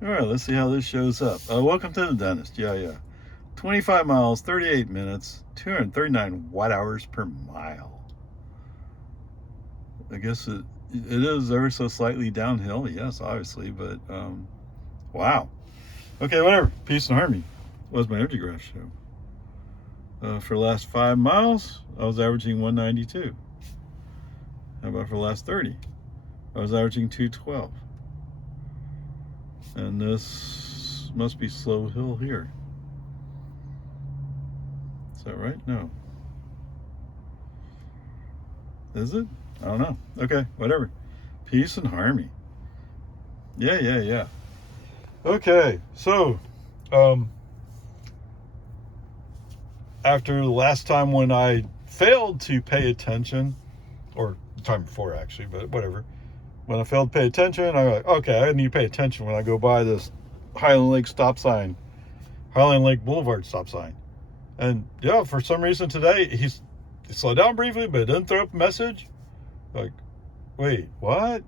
All right, let's see how this shows up. Welcome to the dentist. Yeah. 25 miles, 38 minutes, 239 watt hours per mile. I guess it is ever so slightly downhill, yes, obviously, but wow. Okay, whatever. Peace and harmony. What does my energy graph show? For the last 5 miles, I was averaging 192. How about for the last 30? I was averaging 212. And this must be slow hill here. Is that right? No. Is it? I don't know. Okay, whatever. Peace and harmony. Yeah. Okay, so after the last time when I failed to pay attention, or the time before actually, but whatever. When I failed to pay attention, I'm like, okay, I need to pay attention when I go by this Highland Lake stop sign, Highland Lake Boulevard stop sign. And yeah, for some reason today, he slowed down briefly, but it didn't throw up a message. Like, wait, what?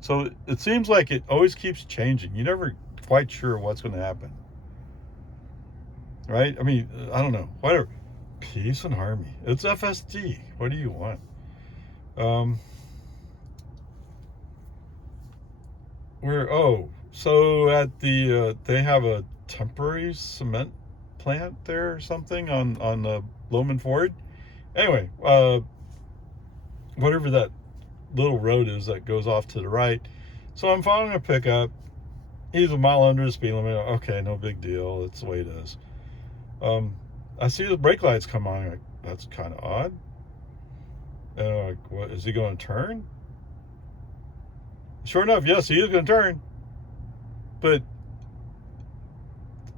So it seems like it always keeps changing. You're never quite sure what's going to happen. Right? I mean, I don't know. Whatever. Peace and harmony. It's FSD. What do you want? So at the they have a temporary cement plant there or something on the Loman Ford. Anyway, whatever that little road is that goes off to the right. So I'm following a pickup. He's a mile under the speed limit. Okay, no big deal. It's the way it is. I see the brake lights come on. Like, that's kind of odd. Like, what is he going to turn? Sure enough, yes, he is going to turn. But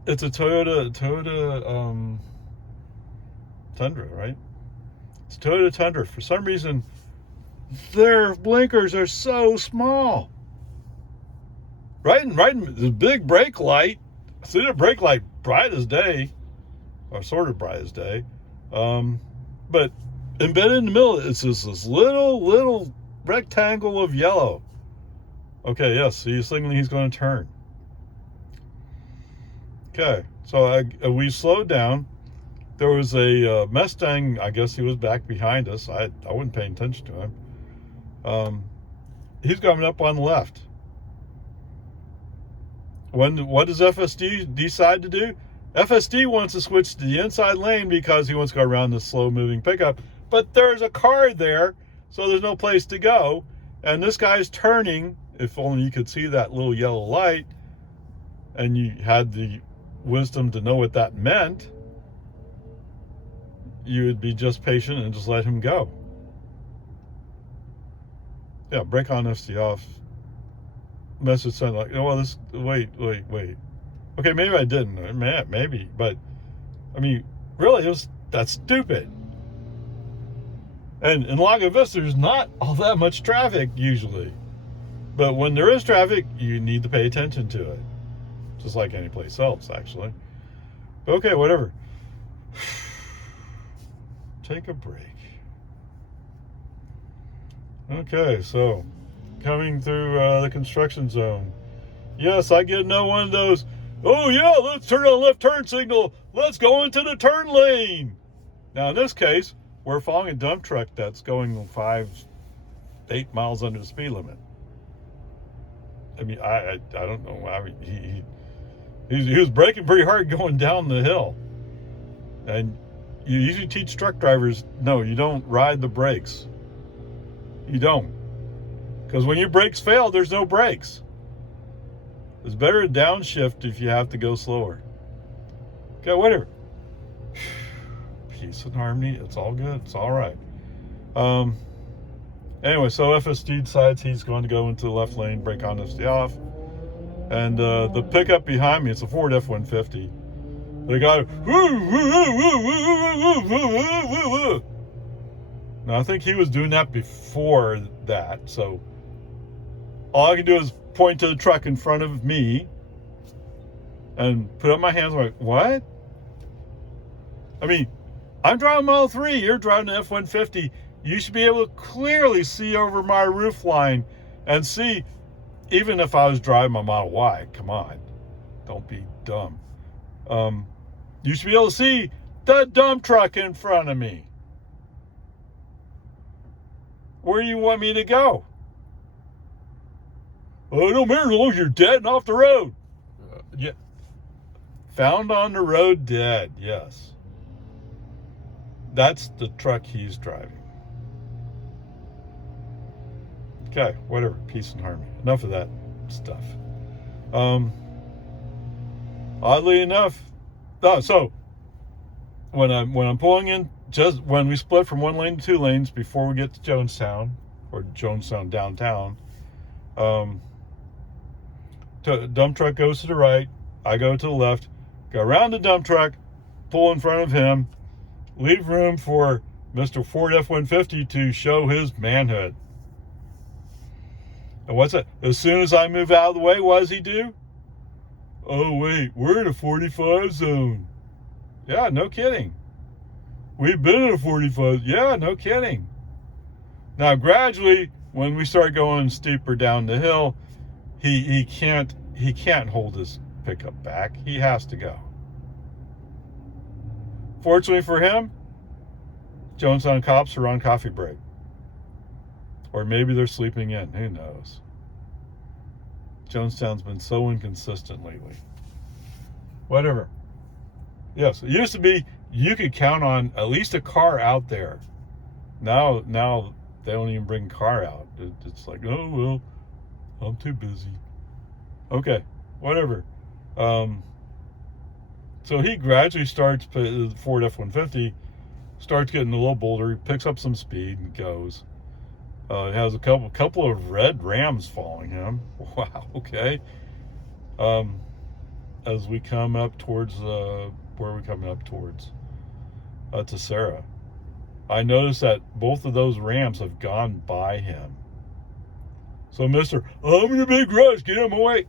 it's a Toyota Tundra, right? It's a Toyota Tundra. For some reason, their blinkers are so small. Right in the big brake light. I see the brake light bright as day, or sort of bright as day. But embedded in the middle, it's just this little rectangle of yellow. Okay, yes, he's signaling he's going to turn. Okay, so we slowed down. There was a Mustang. I guess he was back behind us. I wasn't paying attention to him. He's coming up on the left. What does FSD decide to do? FSD wants to switch to the inside lane because he wants to go around the slow-moving pickup. But there's a car there, so there's no place to go. And this guy's turning. If only you could see that little yellow light, and you had the wisdom to know what that meant, you would be just patient and just let him go. Yeah, brake on, FSD off. Message sent like, oh, well, this, wait. Okay, maybe I didn't. Maybe, but I mean, really, that's stupid. And in Lago Vista, there's not all that much traffic usually. But when there is traffic, you need to pay attention to it. Just like any place else, actually. But okay, whatever. Take a break. Okay, so coming through the construction zone. Yes, I get no one of those, oh yeah, let's turn on left turn signal. Let's go into the turn lane. Now, in this case, we're following a dump truck that's going 8 miles under the speed limit. I mean, I don't know. I mean, he was braking pretty hard going down the hill. And you usually teach truck drivers, no, you don't ride the brakes. You don't. Because when your brakes fail, there's no brakes. It's better to downshift if you have to go slower. Okay, whatever. Peace and harmony. It's all good. It's all right. Anyway, so FSD decides he's going to go into the left lane, brake on, FSD off. And the pickup behind me, it's a Ford F-150. They got now, I think he was doing that before that. So all I can do is point to the truck in front of me and put up my hands. I'm like, what? I mean, I'm driving Model 3. You're driving an F-150. You should be able to clearly see over my roof line and see even if I was driving my Model Y, come on, don't be dumb. You should be able to see the dump truck in front of me. Where do you want me to go? Oh, it don't matter as long as you're dead and off the road. Yeah. Found on the road dead, yes. That's the truck he's driving. Okay, whatever. Peace and harmony. Enough of that stuff. Oddly enough, so when I'm pulling in, just when we split from 1 lane to 2 lanes before we get to Jonestown or Jonestown downtown, dump truck goes to the right, I go to the left, go around the dump truck, pull in front of him, leave room for Mr. Ford F-150 to show his manhood. And what's that? As soon as I move out of the way, what does he do? Oh, wait, we're in a 45 zone. Yeah, no kidding. We've been in a 45. Yeah, no kidding. Now, gradually, when we start going steeper down the hill, he can't hold his pickup back. He has to go. Fortunately for him, Jonestown cops are on coffee break. Or maybe they're sleeping in. Who knows? Jonestown's been so inconsistent lately. Whatever. Yes, it used to be you could count on at least a car out there. Now they don't even bring a car out. It's like, oh, well, I'm too busy. Okay, whatever. So he gradually starts, the Ford F-150 starts getting a little bolder. He picks up some speed and goes. It has a couple of red Rams following him. Wow, okay. As we come up towards, where are we coming up towards? To Sarah. I noticed that both of those Rams have gone by him. So Mr. I'm in a big rush, get out of my way.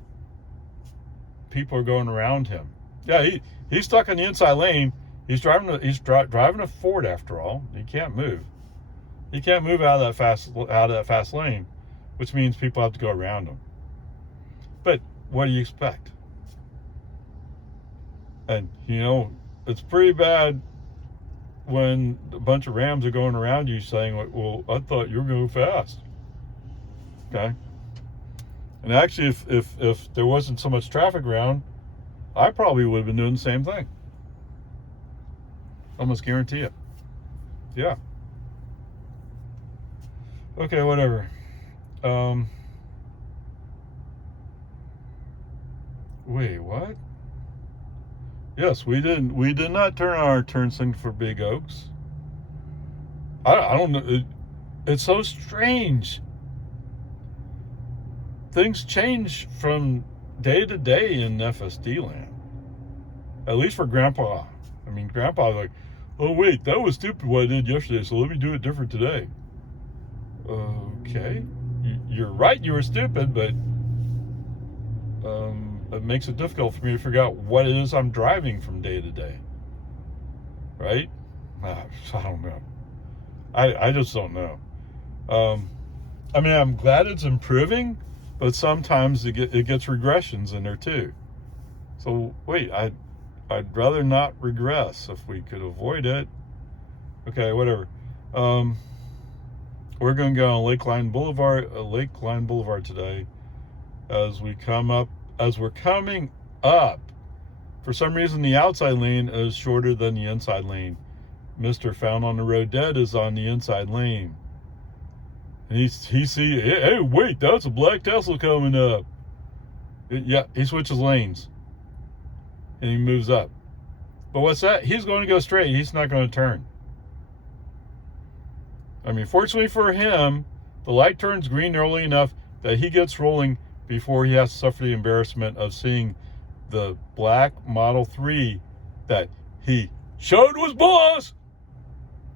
People are going around him. Yeah, he's stuck in the inside lane. He's driving a Ford after all. He can't move. He can't move out of that fast lane, which means people have to go around him. But what do you expect? And it's pretty bad when a bunch of Rams are going around you saying, well, I thought you were going fast. Okay. And actually, if there wasn't so much traffic around, I probably would have been doing the same thing. Almost guarantee it. Yeah. Okay, whatever. Wait, what? Yes, we did not turn on our turn signal for Big Oaks. I don't know. It's so strange. Things change from day to day in FSD land. At least for Grandpa. I mean, Grandpa's like, oh wait, that was stupid what I did yesterday, so let me do it different today. Okay, you're right, you were stupid, but it makes it difficult for me to figure out what it is I'm driving from day to day. Right? I don't know. I just don't know. I mean, I'm glad it's improving, but sometimes it gets regressions in there too. So wait, I'd rather not regress if we could avoid it. Okay, whatever. We're going to go on Lakeline Boulevard today. As we're coming up, for some reason the outside lane is shorter than the inside lane. Mr. Found on the Road Dead is on the inside lane. And he sees, hey, wait, that's a black Tesla coming up. Yeah, he switches lanes. And he moves up. But what's that? He's going to go straight. He's not going to turn. I mean, fortunately for him, the light turns green early enough that he gets rolling before he has to suffer the embarrassment of seeing the black Model 3 that he showed was boss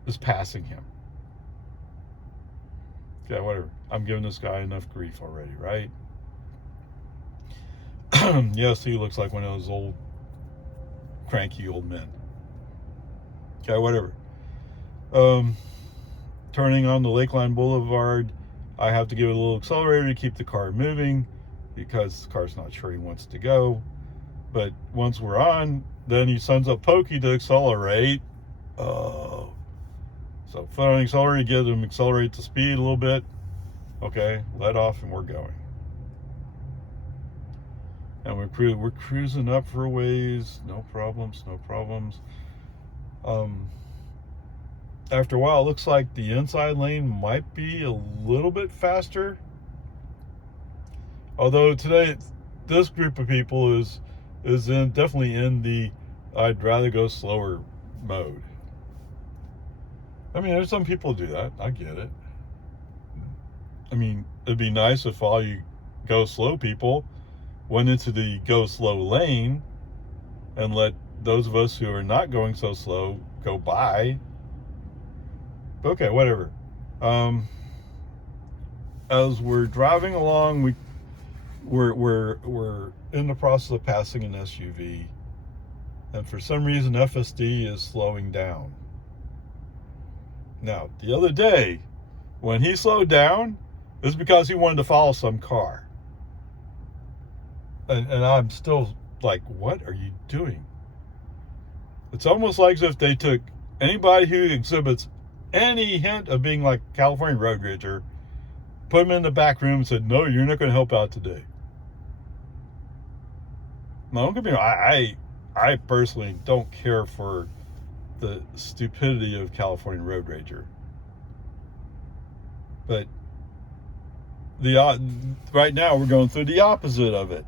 is passing him. Okay, whatever. I'm giving this guy enough grief already, right? Yes, he looks like one of those old, cranky old men. Okay, whatever. Turning on the Lakeline Boulevard, I have to give it a little accelerator to keep the car moving. because the car's not sure he wants to go. But once we're on, then he sends up Pokey to accelerate. So foot on the accelerator, get him accelerate the speed a little bit. Okay, let off, and we're going. And we're cruising up for a ways, no problems. After a while, it looks like the inside lane might be a little bit faster. Although today, this group of people is definitely in the I'd rather go slower mode. I mean, there's some people who do that. I get it. I mean, it'd be nice if all you go slow people went into the go slow lane and let those of us who are not going so slow go by. But okay, whatever. As we're driving along, we're in the process of passing an SUV, and for some reason FSD is slowing down. Now, the other day, when he slowed down, it was because he wanted to follow some car. And I'm still like, what are you doing? It's almost like as if they took anybody who exhibits any hint of being like California road rager, put him in the back room and said, no, you're not going to help out today. Now, don't get me wrong, I personally don't care for the stupidity of California road rager. But right now we're going through the opposite of it.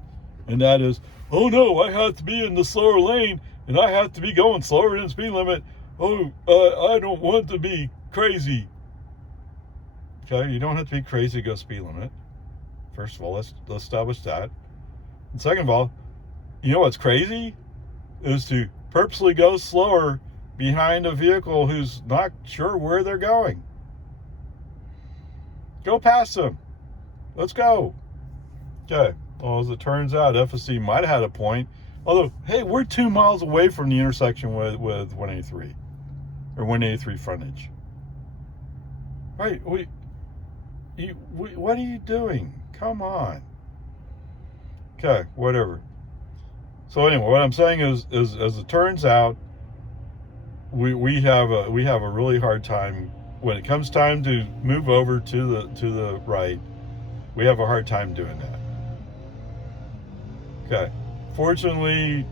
And that is, oh no, I have to be in the slower lane and I have to be going slower than the speed limit. Oh, I don't want to be crazy. Okay, you don't have to be crazy to go speed limit. First of all, let's establish that. And second of all, you know what's crazy? Is to purposely go slower behind a vehicle who's not sure where they're going. Go past them. Let's go. Okay. Well, as it turns out, FSD might have had a point. Although, hey, we're 2 miles away from the intersection with 183. Or 183 frontage. Right? What are you doing? Come on. Okay, whatever. So anyway, what I'm saying is as it turns out, we have a really hard time when it comes time to move over to the right. We have a hard time doing that. Okay. Fortunately,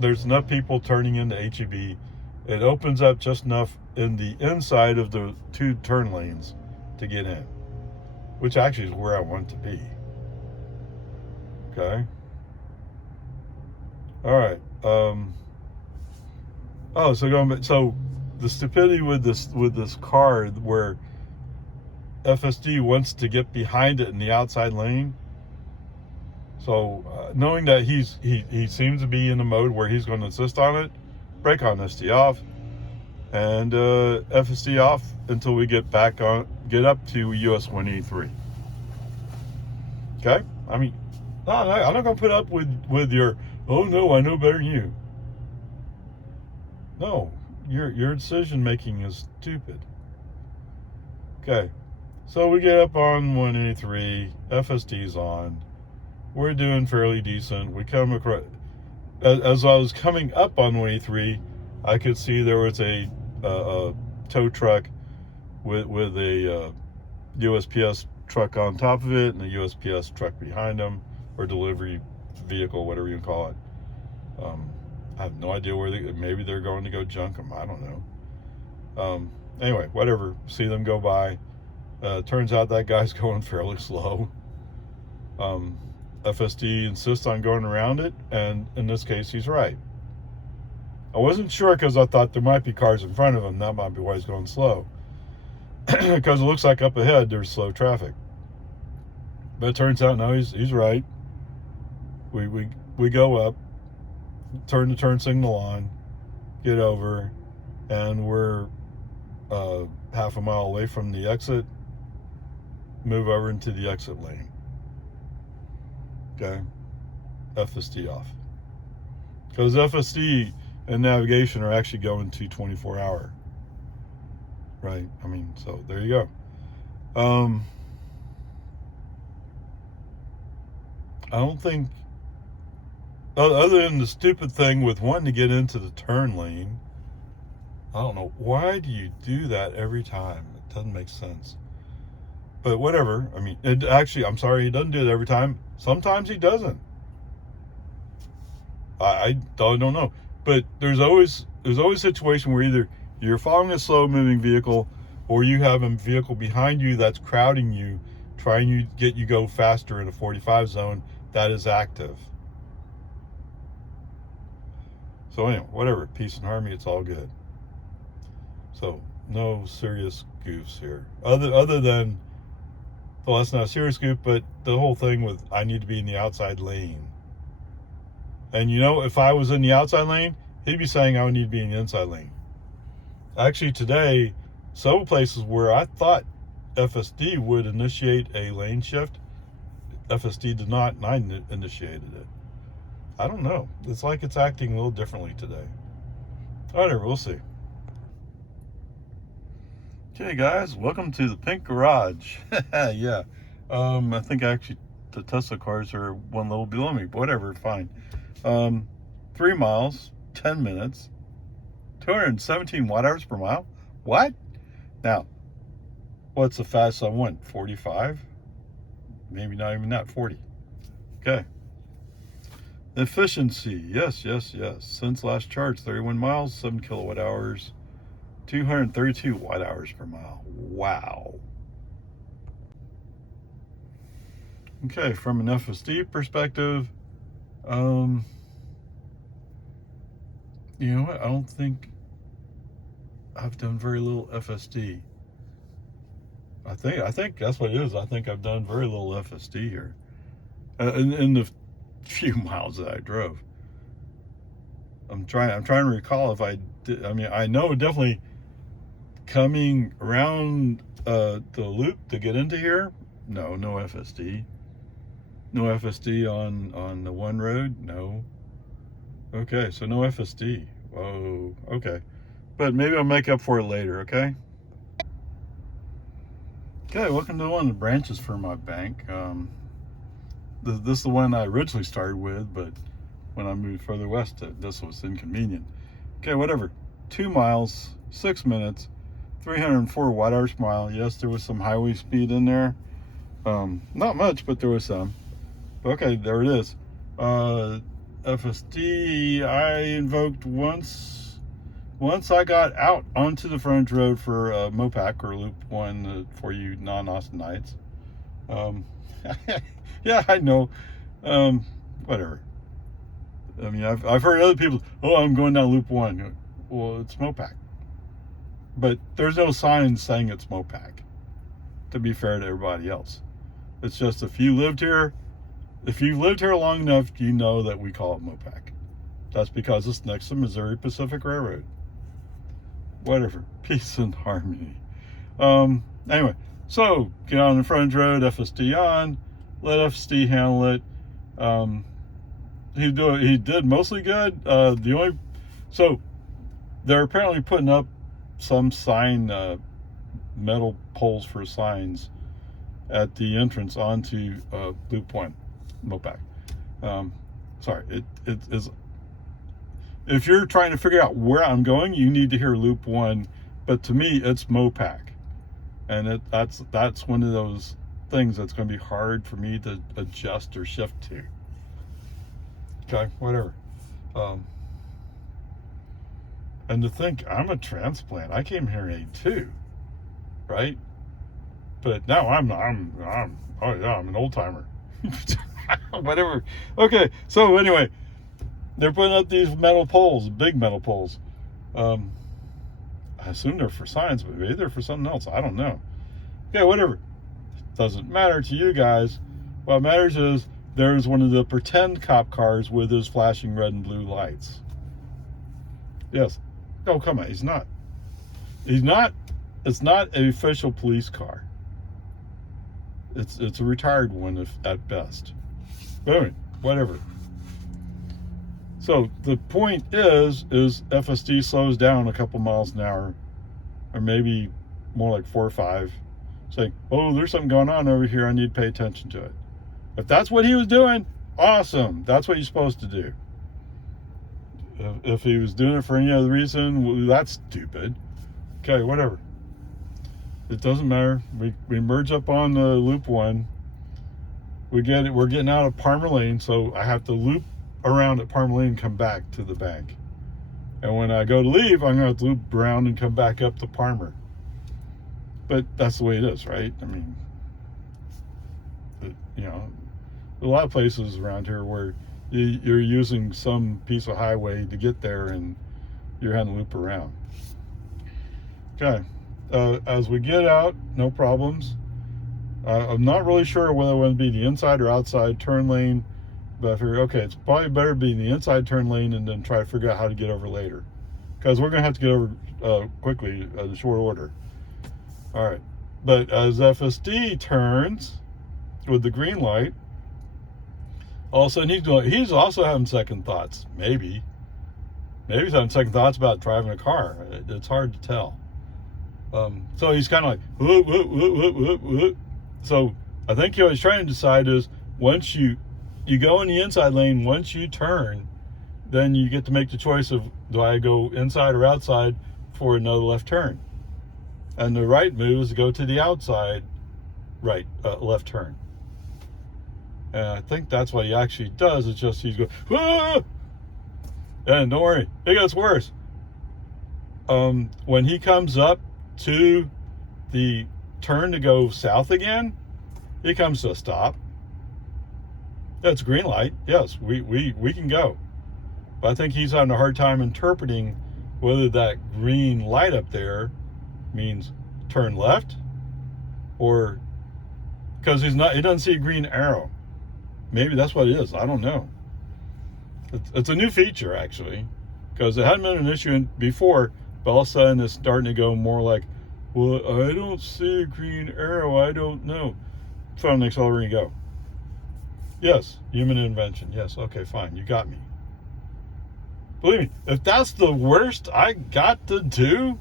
there's enough people turning into HEB. It opens up just enough in the inside of the 2 turn lanes to get in, which actually is where I want to be. Okay. All right. So the stupidity with this car where FSD wants to get behind it in the outside lane. So knowing that he seems to be in the mode where he's going to insist on it, brake on ST off, and FSD off until we get up to US 183. Okay? I mean, I'm not going to put up with your, oh no, I know better than you. No, your decision making is stupid. Okay, so we get up on 183, FSD's on. We're doing fairly decent. We come across, as I was coming up on 183, I could see there was a tow truck with a USPS truck on top of it and a USPS truck behind them, or delivery vehicle, whatever you call it. I have no idea where maybe they're going to go junk them. I don't know. Anyway, whatever. See them go by. Turns out that guy's going fairly slow. FSD insists on going around it, and in this case, he's right. I wasn't sure because I thought there might be cars in front of him. That might be why he's going slow. Because it looks like up ahead there's slow traffic. But it turns out, no, he's right. We go up, turn the turn signal on, get over, and we're half a mile away from the exit. Move over into the exit lane. Okay, FSD off. Because FSD and navigation are actually going to 24-hour. Right? I mean, so there you go. don't think, other than the stupid thing with wanting to get into the turn lane, I don't know, why do you do that every time? It doesn't make sense. But whatever. I mean, I'm sorry, he doesn't do it every time. Sometimes he doesn't. I don't know. But there's always a situation where either you're following a slow moving vehicle, or you have a vehicle behind you that's crowding you, trying to get you go faster in a 45 zone that is active. So anyway, whatever, peace and harmony, it's all good. So no serious goofs here. Other than, well, that's not a serious goof, but the whole thing with I need to be in the outside lane. And you know, if I was in the outside lane, he'd be saying I would need to be in the inside lane. Actually, today, several places where I thought FSD would initiate a lane shift, FSD did not, and I initiated it. I don't know. It's like it's acting a little differently today. Whatever, we'll see. Okay, guys, welcome to the Pink Garage. Yeah. I think actually the Tesla cars are one level below me, but whatever, fine. 3 miles, 10 minutes, 217 watt hours per mile. What? Now, what's the fastest I went? 45? Maybe not even that, 40. Okay. Efficiency, yes. Since last charge, 31 miles, 7 kilowatt hours, 232 watt hours per mile. Wow. Okay, from an FSD perspective, you know what? I don't think I've done very little FSD. I think that's what it is. I think I've done very little FSD here, in the few miles that I drove. I'm trying to recall if I did. I mean, I know definitely coming around the loop to get into here. No FSD. No FSD on the one road. No. Okay, so no FSD. Whoa. Okay, but maybe I'll make up for it later. Okay. Okay, welcome to one of the branches for my bank. This is the one I originally started with, but when I moved further west, this was inconvenient. Okay, whatever. 2 miles, 6 minutes, 304 watt hours per mile. Yes, there was some highway speed in there. Not much, but there was some. Okay, there it is. FSD, I invoked once I got out onto the frontage road for Mopac, or Loop 1 for you non-Austinites. Yeah, I know. Whatever. I mean, I've heard other people, oh, I'm going down Loop 1. Well, it's Mopac. But there's no sign saying it's Mopac, to be fair to everybody else. It's just if you've lived here long enough, you know that we call it Mopac. That's because it's next to Missouri Pacific Railroad. Whatever. Peace and harmony. Anyway, so get on the frontage road, FSD on, let FSD handle it. He did mostly good. So they're apparently putting up some sign, metal poles for signs at the entrance onto Loop 1, Mopac. Sorry, it is. If you're trying to figure out where I'm going, you need to hear Loop 1. But to me, it's Mopac, and that's one of those things that's going to be hard for me to adjust or shift to. Okay, whatever. And to think I'm a transplant, I came here in '82, right? But now I'm an old timer. Whatever. Okay, so anyway, they're putting up these metal poles, big metal poles. I assume they're for signs, but maybe they're for something else. I don't know. Okay, whatever. Doesn't matter to you guys. What matters is there's one of the pretend cop cars with his flashing red and blue lights. Yes. Oh, come on. He's not. It's not an official police car. It's a retired one, if at best. But anyway, whatever. So the point is FSD slows down a couple miles an hour, or maybe more like 4 or 5, saying, oh, there's something going on over here, I need to pay attention to it. If that's what he was doing, Awesome. That's what you're supposed to do. If he was doing it for any other reason, well, that's stupid. Okay, whatever. It doesn't matter. We merge up on the loop 1. We're getting out of Palmer Lane, so I have to loop around at Palmer Lane and come back to the bank. And when I go to leave, I'm going to have to loop around and come back up to Palmer. But that's the way it is, right? I mean, you know, a lot of places around here where you're using some piece of highway to get there and you're having to loop around. Okay. As we get out, no problems. I'm not really sure whether I want to be the inside or outside turn lane, but I figure, okay, it's probably better to be in the inside turn lane and then try to figure out how to get over later. Because we're going to have to get over quickly in short order. All right. But as FSD turns with the green light, all of a sudden he's also having second thoughts. Maybe he's having second thoughts about driving a car. It's hard to tell. So he's kind of like, whoop, whoop, whoop, whoop, whoop, whoop. So I think what he's trying to decide is once you go in the inside lane, once you turn, then you get to make the choice of, do I go inside or outside for another left turn? And the right move is to go to the outside left turn. And I think that's what he actually does. It's just he's going, ah! And don't worry, it gets worse. When he comes up to the turn to go south again, he comes to a stop. That's a green light. Yes, we can go. But I think he's having a hard time interpreting whether that green light up there means turn left, or because he doesn't see a green arrow. Maybe that's what it is. I don't know. It's a new feature, actually, because it hadn't been an issue before, but all of a sudden it's starting to go more like, well, I don't see a green arrow. I don't know. Found an accelerator and go. Yes, human intervention. Yes, okay, fine. You got me. Believe me, if that's the worst I got to do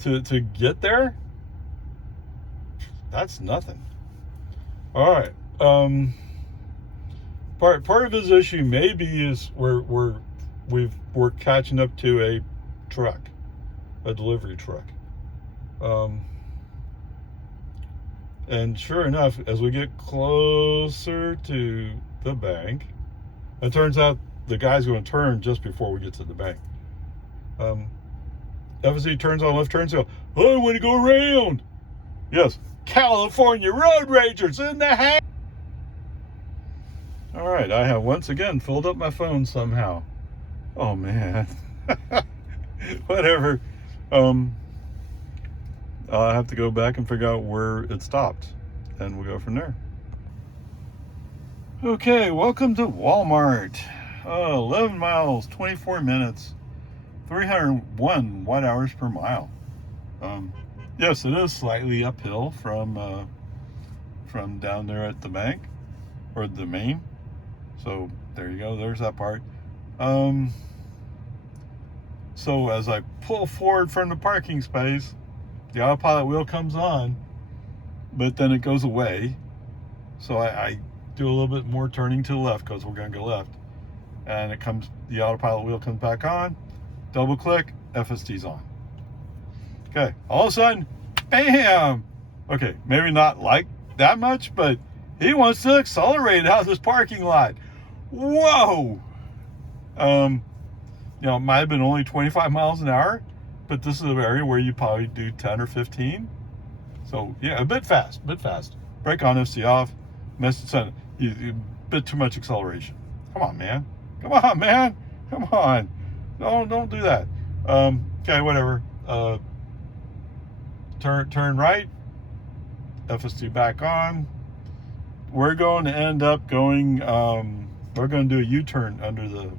to get there, that's nothing. All right. Part of his issue maybe is we're catching up to a truck, a delivery truck. And sure enough, as we get closer to the bank, it turns out the guy's going to turn just before we get to the bank. FSD turns on left turn signal. Oh, I want to go around. Yes, California road ragers in the house. All right, I have once again filled up my phone somehow. Oh man. Whatever. I'll have to go back and figure out where it stopped, and we'll go from there. Okay, welcome to Walmart. 11 miles, 24 minutes, 301 watt hours per mile. Yes, it is slightly uphill from down there at the bank, or the main. So there you go, there's that part. So as I pull forward from the parking space, the autopilot wheel comes on, but then it goes away. So I do a little bit more turning to the left, because we're going to go left. And the autopilot wheel comes back on, double click, FSD's on. Okay, all of a sudden, bam! Okay, maybe not like that much, but he wants to accelerate out of this parking lot. Whoa! It might have been only 25 miles an hour, but this is an area where you probably do 10 or 15. So yeah, a bit fast. Brake on, FC off. Message sent. A bit too much acceleration. Come on, man. Come on. Don't do that. Okay, whatever. Turn right. FSD back on. We're going to end up going. We're going to do a U-turn under the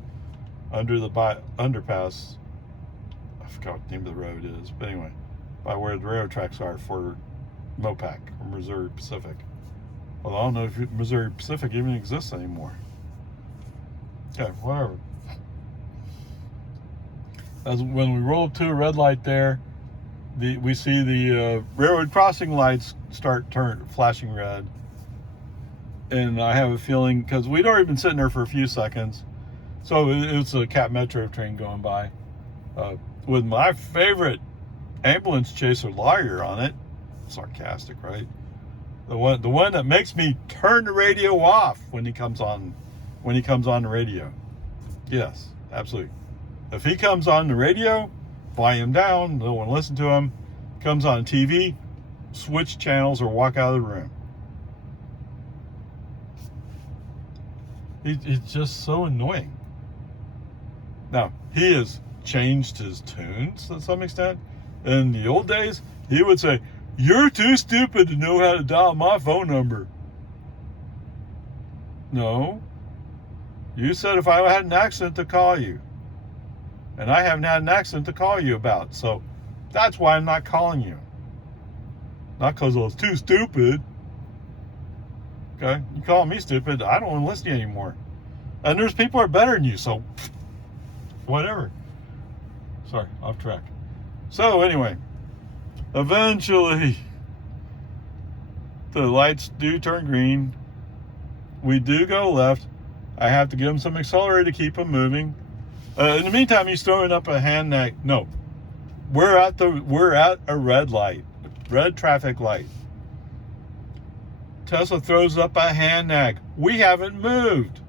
underpass. I forgot what the name of the road is, but anyway, by where the railroad tracks are for MOPAC, or Missouri Pacific. Well, I don't know if Missouri Pacific even exists anymore. Okay, whatever. As when we roll up to a red light there, we see the railroad crossing lights start flashing red, And I have a feeling, because we'd already been sitting there for a few seconds, so it's a Cat Metro train going by, with my favorite ambulance chaser lawyer on it. Sarcastic, right? The one that makes me turn the radio off when he comes on the radio. Yes, absolutely. If he comes on the radio, volume down, no one listen to him. Comes on TV, switch channels or walk out of the room. He's just so annoying. Now, he has changed his tunes to some extent. In the old days, he would say, "You're too stupid to know how to dial my phone number." No. You said if I had an accident to call you. And I haven't had an accident to call you about. So that's why I'm not calling you. Not because I was too stupid. Okay? You call me stupid, I don't want to listen to you anymore. And there's people who are better than you, so whatever. Sorry, off track. So anyway, eventually the lights do turn green. We do go left. I have to give him some accelerator to keep him moving. In the meantime, he's throwing up a hand nag. No, we're at a red light, red traffic light. Tesla throws up a hand nag. We haven't moved.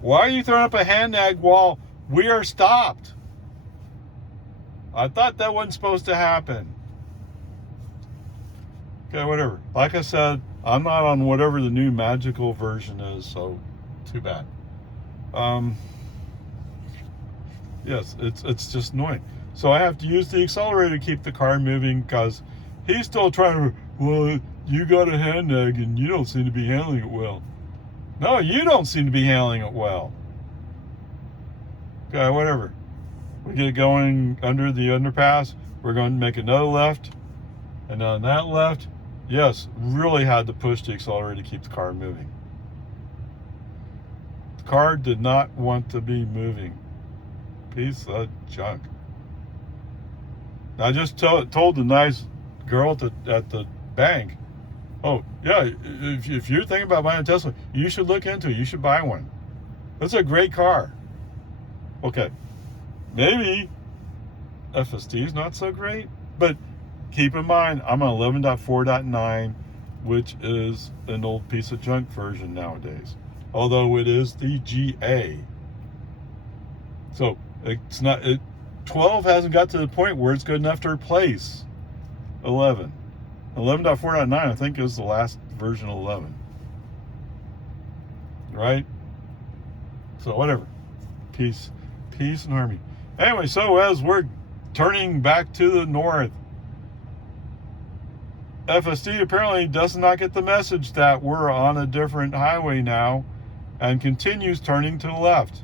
Why are you throwing up a hand nag while we are stopped? I thought that wasn't supposed to happen. Okay, whatever. Like I said, I'm not on whatever the new magical version is, so too bad. Yes, it's just annoying. So I have to use the accelerator to keep the car moving because he's still trying to, well, you got a hand nag and you don't seem to be handling it well. No, you don't seem to be handling it well. Okay, whatever. We get going under the underpass. We're going to make another left. And on that left, yes, really had to push the accelerator to keep the car moving. The car did not want to be moving. Piece of junk. I just told the nice girl at the bank, oh, yeah, if you're thinking about buying a Tesla, you should look into it. You should buy one. That's a great car. Okay, maybe FSD is not so great, but keep in mind, I'm on 11.4.9, which is an old piece of junk version nowadays, although it is the GA. So it's not, 12 hasn't got to the point where it's good enough to replace 11. 11.4.9, I think, is the last version of 11. Right? So whatever. Peace and harmony. Anyway, so as we're turning back to the north, FSD apparently does not get the message that we're on a different highway now and continues turning to the left.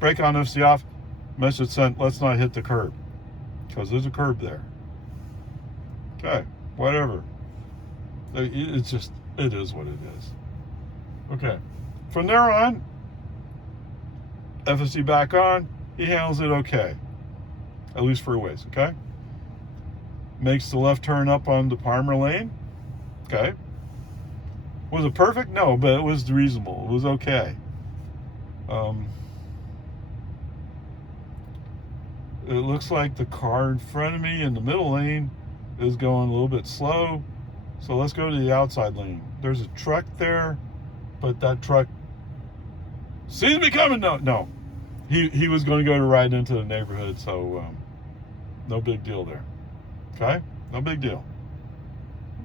Brake on, FSD off. Message sent, let's not hit the curb. Because there's a curb there. Okay, whatever. It's just, it is what it is. Okay, from there on, FSD back on, he handles it okay. At least for a ways, okay? Makes the left turn up on the Palmer lane. Okay. Was it perfect? No, but it was reasonable. It was okay. It looks like the car in front of me in the middle lane is going a little bit slow. So let's go to the outside lane. There's a truck there, but that truck seems to be coming. No. He was going to go to ride into the neighborhood, so no big deal there. Okay? No big deal.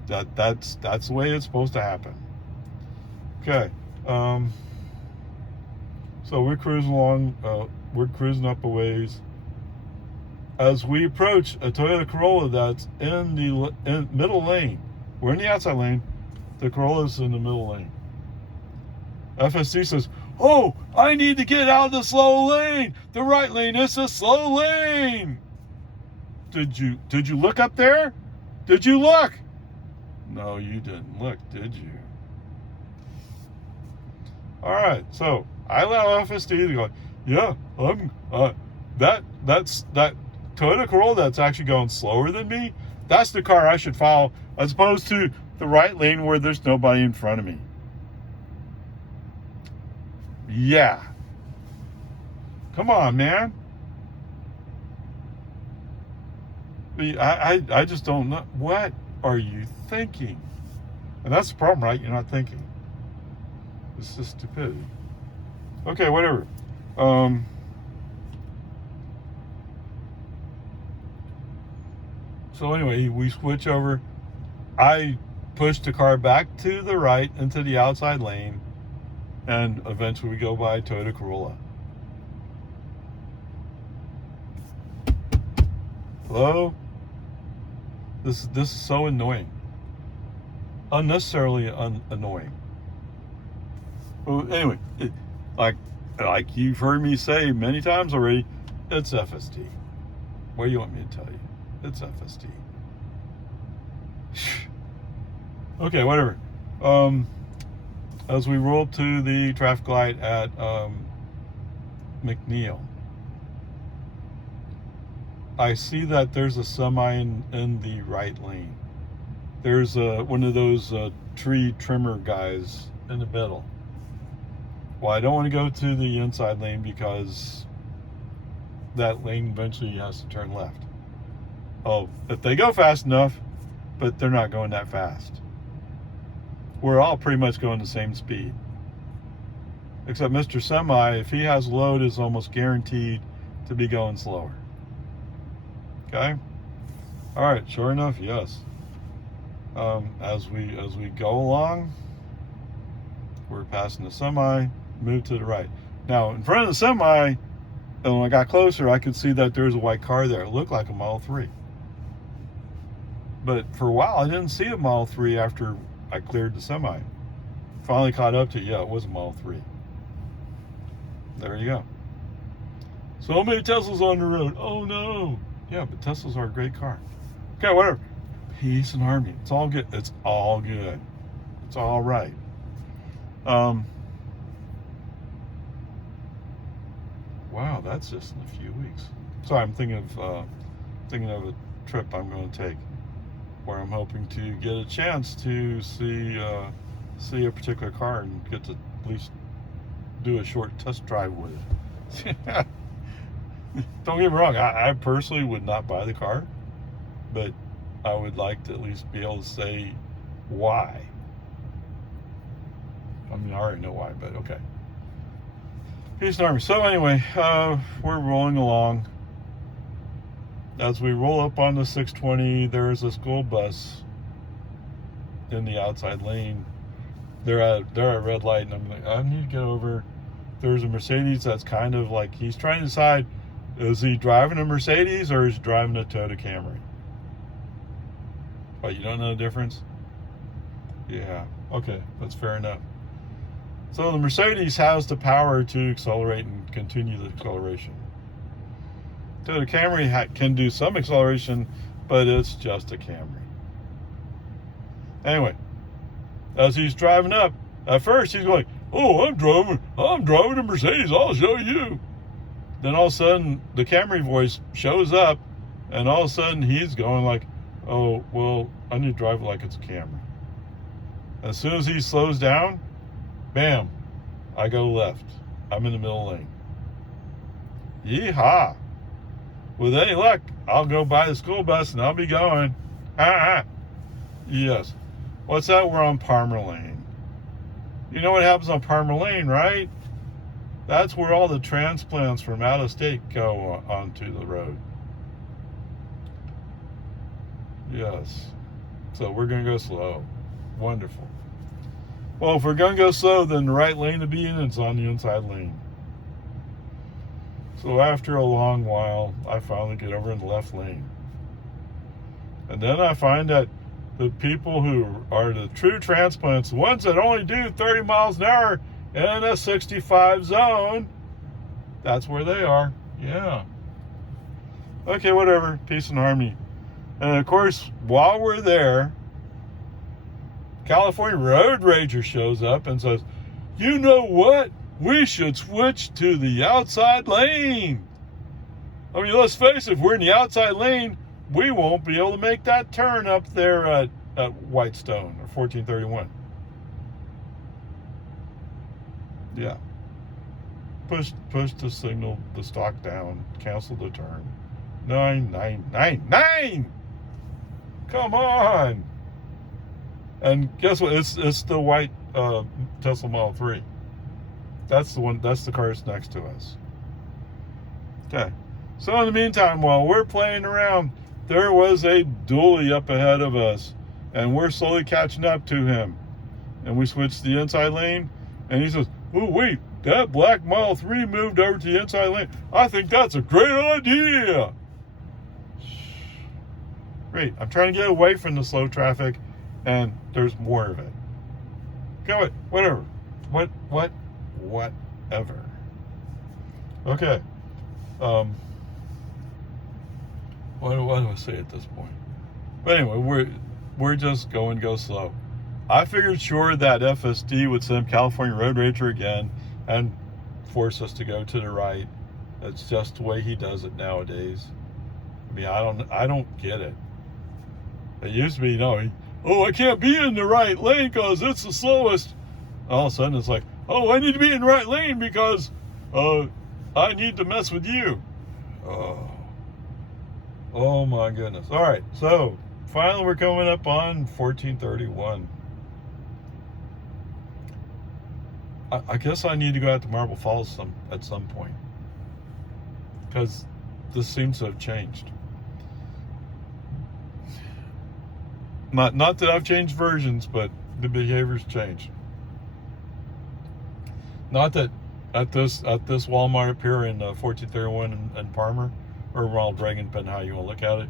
That's the way it's supposed to happen. Okay. So we're cruising along. We're cruising up a ways. As we approach a Toyota Corolla that's in the middle lane. We're in the outside lane. The Corolla's in the middle lane. FSD says, oh, I need to get out of the slow lane. The right lane is a slow lane. Did you look up there? Did you look? No, you didn't look, did you? All right, so I allow FSD to go, yeah, that's that Toyota Corolla that's actually going slower than me. That's the car I should follow, as opposed to the right lane where there's nobody in front of me. Yeah. Come on, man. I just don't know. What are you thinking? And that's the problem, right? You're not thinking. It's just stupidity. Okay, whatever. So anyway, we switch over. I push the car back to the right into the outside lane, and eventually we go by Toyota Corolla. Hello? This is so annoying. Unnecessarily annoying. Well, anyway, like you've heard me say many times already, it's FSD. What do you want me to tell you? It's FSD. Okay, whatever. As we roll up to the traffic light at McNeil, I see that there's a semi in the right lane. There's one of those tree trimmer guys in the middle. Well, I don't want to go to the inside lane because that lane eventually has to turn left. Oh, if they go fast enough, but they're not going that fast. We're all pretty much going the same speed. Except Mr. Semi, if he has load, is almost guaranteed to be going slower. Okay? All right, sure enough, yes. As we go along, we're passing the semi, move to the right. Now, in front of the semi, and when I got closer, I could see that there's a white car there. It looked like a Model 3. But for a while, I didn't see a Model 3 after I cleared the semi. Finally caught up to, yeah, it was a Model 3. There you go. So many Teslas on the road. Oh, no. Yeah, but Teslas are a great car. Okay, whatever. Peace and harmony. It's all good. It's all good. It's all right. Wow, that's just in a few weeks. Sorry, I'm thinking of a trip I'm going to take, where I'm hoping to get a chance to see a particular car and get to at least do a short test drive with it. Don't get me wrong, I personally would not buy the car, but I would like to at least be able to say why. I mean, I already know why, but okay. Peace and harmony. So anyway, we're rolling along. As we roll up on the 620, there's a school bus in the outside lane. They're at red light, and I'm like, I need to get over. There's a Mercedes that's kind of like, he's trying to decide, is he driving a Mercedes or is he driving a Toyota Camry? But you don't know the difference? Yeah, okay, that's fair enough. So the Mercedes has the power to accelerate and continue the acceleration. Toyota Camry can do some acceleration, but it's just a Camry. Anyway, as he's driving up, at first he's going, "Oh, I'm driving a Mercedes. I'll show you." Then all of a sudden, the Camry voice shows up, and all of a sudden he's going like, "Oh, well, I need to drive it like it's a Camry." As soon as he slows down, bam, I go left. I'm in the middle lane. Yeehaw. With any luck, I'll go by the school bus and I'll be going. Yes. What's that? We're on Palmer Lane. You know what happens on Palmer Lane, right? That's where all the transplants from out of state go onto the road. Yes. So we're going to go slow. Wonderful. Well, if we're going to go slow, then the right lane to be in is on the inside lane. So after a long while, I finally get over in the left lane. And then I find that the people who are the true transplants, the ones that only do 30 miles an hour in a 65 zone, that's where they are. Yeah. Okay, whatever. Peace and harmony. And of course, while we're there, California Road Rager shows up and says, "You know what? We should switch to the outside lane." I mean, let's face it, if we're in the outside lane, we won't be able to make that turn up there at Whitestone or 1431. Yeah. Push the signal, the stalk down, cancel the turn. 9. Come on. And guess what? It's the white Tesla Model 3. That's the one. That's the car that's next to us. Okay. So in the meantime, while we're playing around, there was a dually up ahead of us, and we're slowly catching up to him. And we switched the inside lane, and he says, "Oh wait, that black Model 3 moved over to the inside lane. I think that's a great idea." Great. I'm trying to get away from the slow traffic, and there's more of it. Go, whatever. Whatever. Okay. What do I say at this point? But anyway, we're just go slow. I figured sure that FSD would send California Road Rager again and force us to go to the right. That's just the way he does it nowadays. I mean, I don't get it. It used to be, I can't be in the right lane because it's the slowest. All of a sudden it's like, I need to be in the right lane because I need to mess with you. Oh my goodness. All right, so finally we're coming up on 1431. I guess I need to go out to Marble Falls at some point, because this seems to have changed. Not that I've changed versions, but the behavior's changed. Not that at this Walmart up here in 1431 and Palmer, or Ronald Reagan, depending how you want to look at it.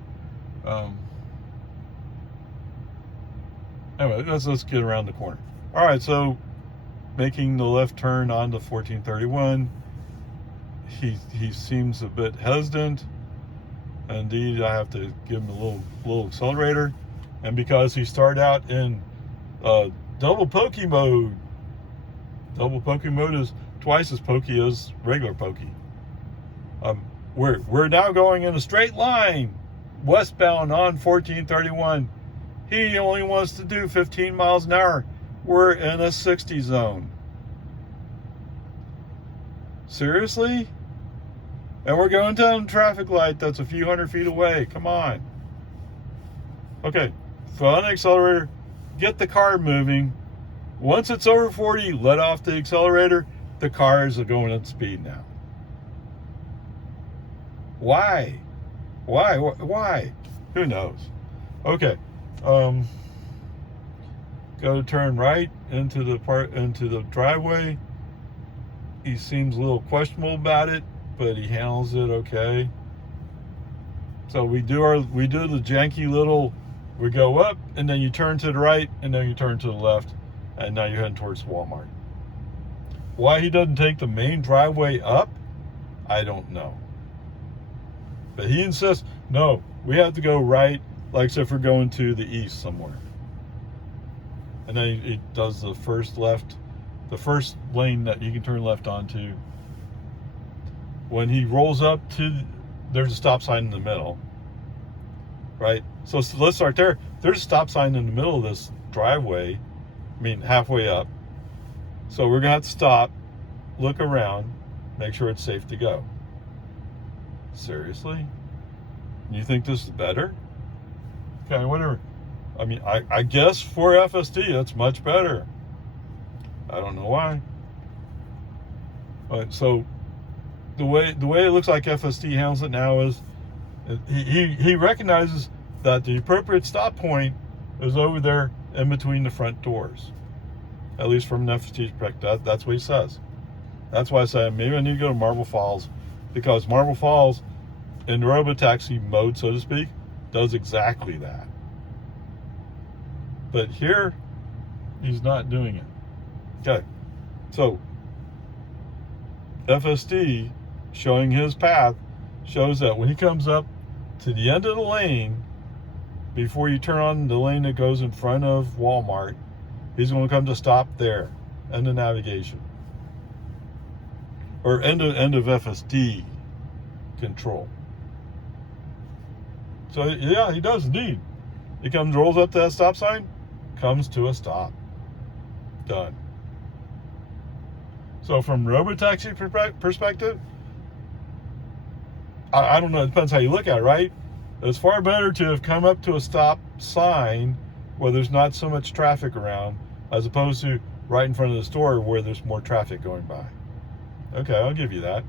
Anyway, let's get around the corner. All right, so making the left turn onto 1431, he seems a bit hesitant. Indeed, I have to give him a little accelerator, and because he started out in double pokey mode. Double pokey mode is twice as pokey as regular pokey. We're now going in a straight line westbound on 1431. He only wants to do 15 miles an hour. We're in a 60 zone. Seriously? And we're going down a traffic light that's a few hundred feet away. Come on. Okay, foot on the accelerator, get the car moving. Once it's over 40, let off the accelerator. The cars are going at speed now. Why? Who knows? Okay. Go to turn right into the driveway. He seems a little questionable about it, but he handles it okay. So we do the janky little, we go up and then you turn to the right and then you turn to the left, and now you're heading towards Walmart. Why he doesn't take the main driveway up, I don't know. But he insists, no, we have to go right, like if we're going to the east somewhere. And then he does the first lane that you can turn left onto. When he rolls up there's a stop sign in the middle, right? So let's start there. There's a stop sign in the middle of this driveway, halfway up. So we're gonna have to stop, look around, make sure it's safe to go. Seriously? You think this is better? Okay, whatever. I guess for FSD, it's much better. I don't know why. All right, so the way it looks like FSD handles it now is he recognizes that the appropriate stop point is over there in between the front doors. At least from an FSD perspective, that's what he says. That's why I say maybe I need to go to Marble Falls, because Marble Falls, in RoboTaxi mode, so to speak, does exactly that. But here, he's not doing it. Okay, so FSD, showing his path, shows that when he comes up to the end of the lane, before you turn on the lane that goes in front of Walmart, he's going to come to stop there, end of navigation. Or end of FSD control. So yeah, he does indeed. He rolls up to that stop sign, comes to a stop. Done. So from RoboTaxi perspective, I don't know, it depends how you look at it, right? It's far better to have come up to a stop sign where there's not so much traffic around, as opposed to right in front of the store where there's more traffic going by. Okay, I'll give you that.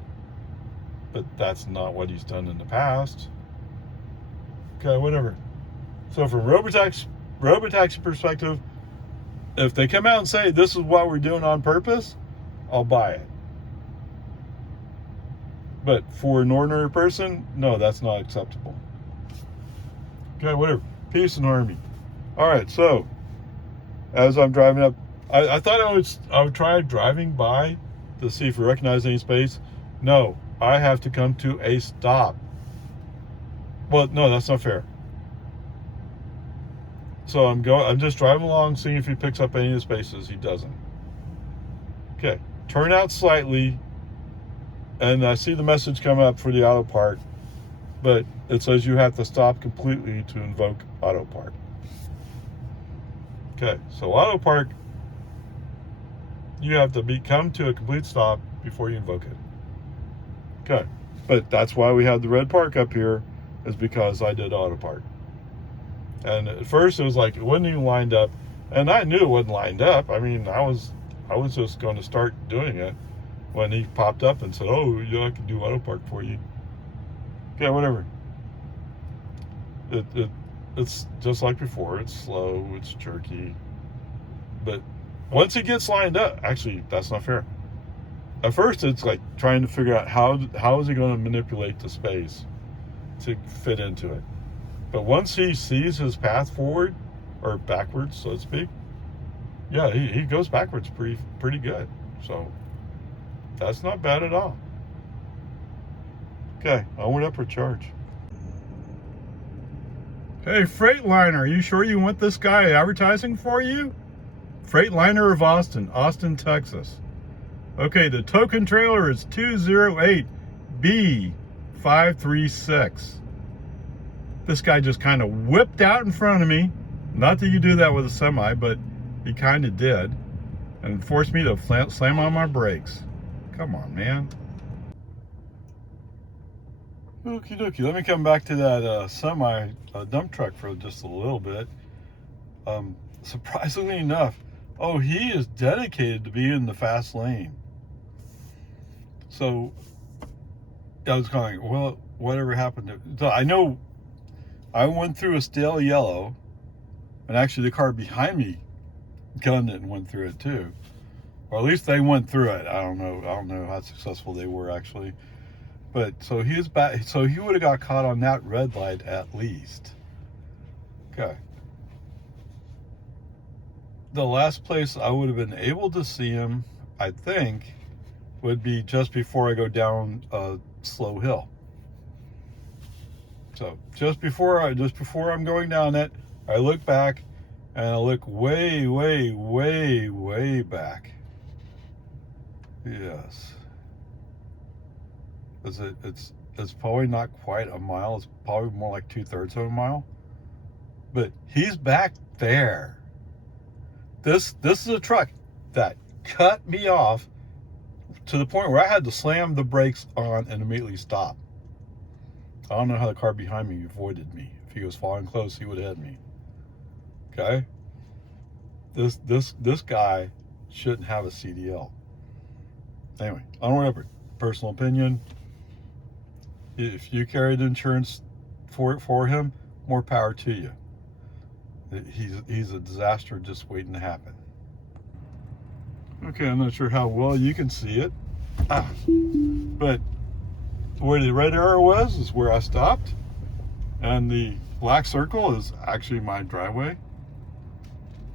But that's not what he's done in the past. Okay, whatever. So from RoboTaxi perspective, if they come out and say this is what we're doing on purpose, I'll buy it. But for an ordinary person, no, that's not acceptable. Okay, whatever. Peace and harmony. All right, so as I'm driving up, I thought I would try driving by to see if we recognize any space. No, I have to come to a stop. Well, no, that's not fair. So I'm just driving along, seeing if he picks up any of the spaces. He doesn't. Okay, turn out slightly, and I see the message come up for the auto park, but it says you have to stop completely to invoke auto park. Okay, so auto park, you have to come to a complete stop before you invoke it. Okay, but that's why we have the red park up here, is because I did auto park. And at first it was like it wasn't even lined up, and I knew it wasn't lined up. I mean, I was just going to start doing it when he popped up and said, "Oh, yeah, I can do auto park for you." Okay, whatever. It's just like before. It's slow. It's jerky. But once it gets lined up, actually, that's not fair. At first, it's like trying to figure out how is he going to manipulate the space to fit into it. But once he sees his path forward, or backwards, so to speak, yeah, he goes backwards pretty good. So that's not bad at all. Okay, I went up for charge. Hey, Freightliner, are you sure you want this guy advertising for you? Freightliner of Austin, Texas. Okay, the token trailer is 208B536. This guy just kind of whipped out in front of me. Not that you do that with a semi, but he kind of did. And forced me to slam on my brakes. Come on, man. Okie dokie. Let me come back to that semi dump truck for just a little bit. Surprisingly enough, he is dedicated to being in the fast lane. So I was going, well, whatever happened to... So I know I went through a stale yellow, and actually the car behind me gunned it and went through it too. Or at least they went through it. I don't know how successful they were actually. But so he was back, so he would have got caught on that red light at least. Okay. The last place I would have been able to see him, I think, would be just before I go down a slow hill. So just before I'm going down it, I look back and I look way back. Yes. It's probably not quite a mile. It's probably more like 2/3 of a mile. But he's back there. This is a truck that cut me off to the point where I had to slam the brakes on and immediately stop. I don't know how the car behind me avoided me. If he was following close, he would have had me. Okay? This guy shouldn't have a CDL. Anyway, I don't know, personal opinion. If you carried insurance for him, more power to you. He's a disaster just waiting to happen. Okay, I'm not sure how well you can see it. But where the red arrow was is where I stopped, and the black circle is actually my driveway.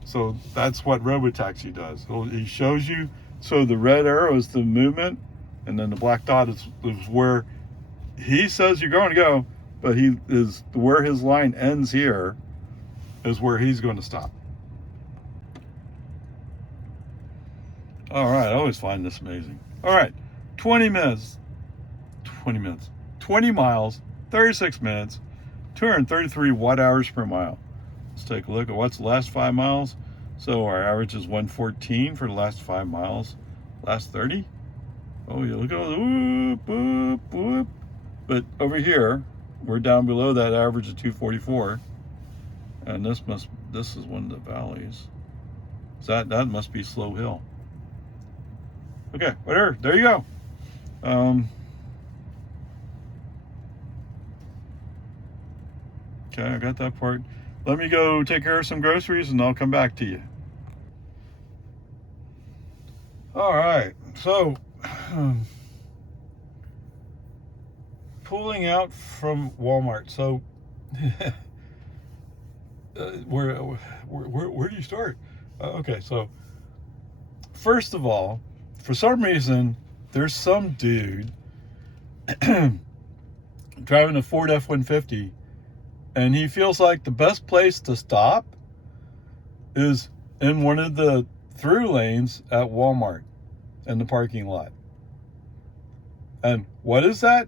So that's what RoboTaxi does. He shows you, so the red arrow is the movement, and then the black dot is where he says you're going to go, but he is where his line ends here is where he's going to stop. All right, I always find this amazing. All right, 20 miles, 36 minutes, 233 watt hours per mile. Let's take a look at what's the last 5 miles. So our average is 114 for the last 5 miles. Last 30, Oh, yeah, look at all the whoop, whoop, whoop. But over here, we're down below that average of 244. And this is one of the valleys. So that must be Slow Hill. Okay, whatever. There you go. Okay, I got that part. Let me go take care of some groceries and I'll come back to you. All right, so pulling out from Walmart. So where do you start? Okay, so first of all, for some reason, there's some dude driving a Ford F-150, and he feels like the best place to stop is in one of the through lanes at Walmart in the parking lot. And what is that?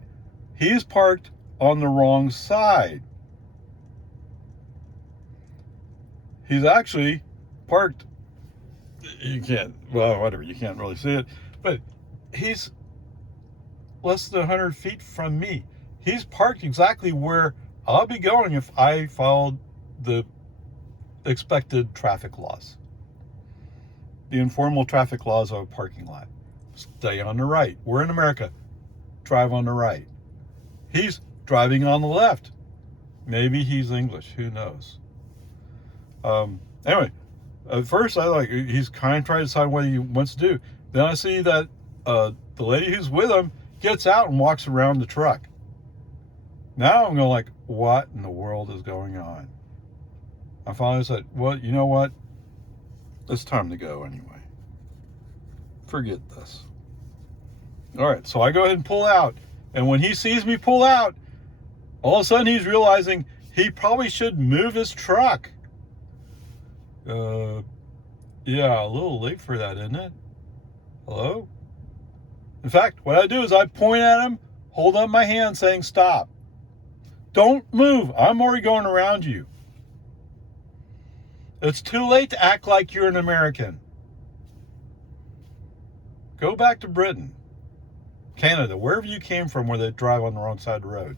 He's parked on the wrong side. He's actually parked, you can't, well, whatever, you can't really see it, but he's less than 100 feet from me. He's parked exactly where I'll be going if I followed the expected traffic laws. The informal traffic laws of a parking lot. Stay on the right. We're in America. Drive on the right. He's driving on the left. Maybe he's English. Who knows? Anyway, at first he's kind of trying to decide what he wants to do. Then I see that the lady who's with him gets out and walks around the truck. Now I'm going like, what in the world is going on? I finally said, well, you know what? It's time to go anyway. Forget this. All right, so I go ahead and pull out. And when he sees me pull out, all of a sudden he's realizing he probably should move his truck. Yeah, a little late for that, isn't it? Hello? In fact, what I do is I point at him, hold up my hand saying stop. Don't move. I'm already going around you. It's too late to act like you're an American. Go back to Britain, Canada, wherever you came from where they drive on the wrong side of the road.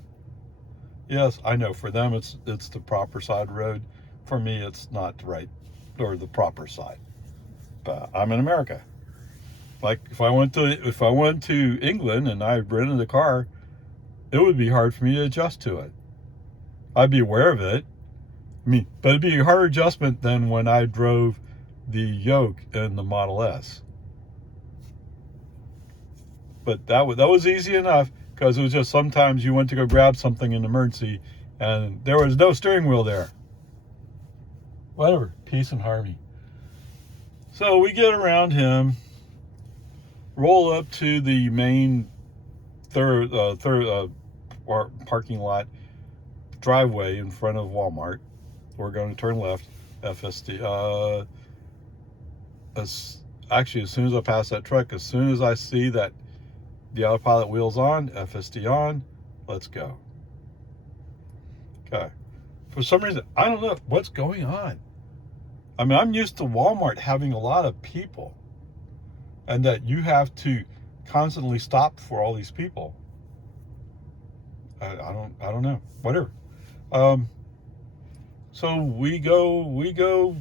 Yes, I know. For them, it's the proper side of the road. For me, it's not the right or the proper side. But I'm in America. Like if I went to England and I rented a car, it would be hard for me to adjust to it. I'd be aware of it. But it'd be a harder adjustment than when I drove the yoke in the Model S. But that was easy enough because it was just sometimes you went to go grab something in emergency and there was no steering wheel there. Whatever, peace and harmony. So we get around him, roll up to the main third parking lot driveway in front of Walmart. We're going to turn left, FSD. Actually, as soon as I pass that truck, as soon as I see that the autopilot wheels on, FSD on, let's go. Okay. For some reason, I don't know what's going on. I mean, I'm used to Walmart having a lot of people and that you have to constantly stop for all these people. I don't know. Whatever. So we go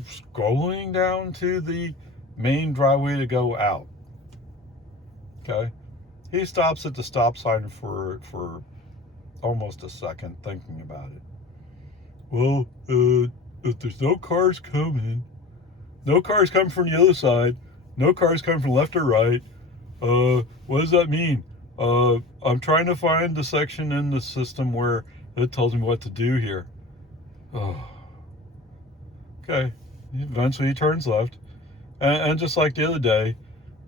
scrolling down to the main driveway to go out. Okay. He stops at the stop sign for almost a second thinking about it. Well, if there's no cars coming from the other side, no cars coming from left or right, what does that mean? I'm trying to find the section in the system where it tells me what to do here. Oh. Okay. Eventually he turns left. And just like the other day,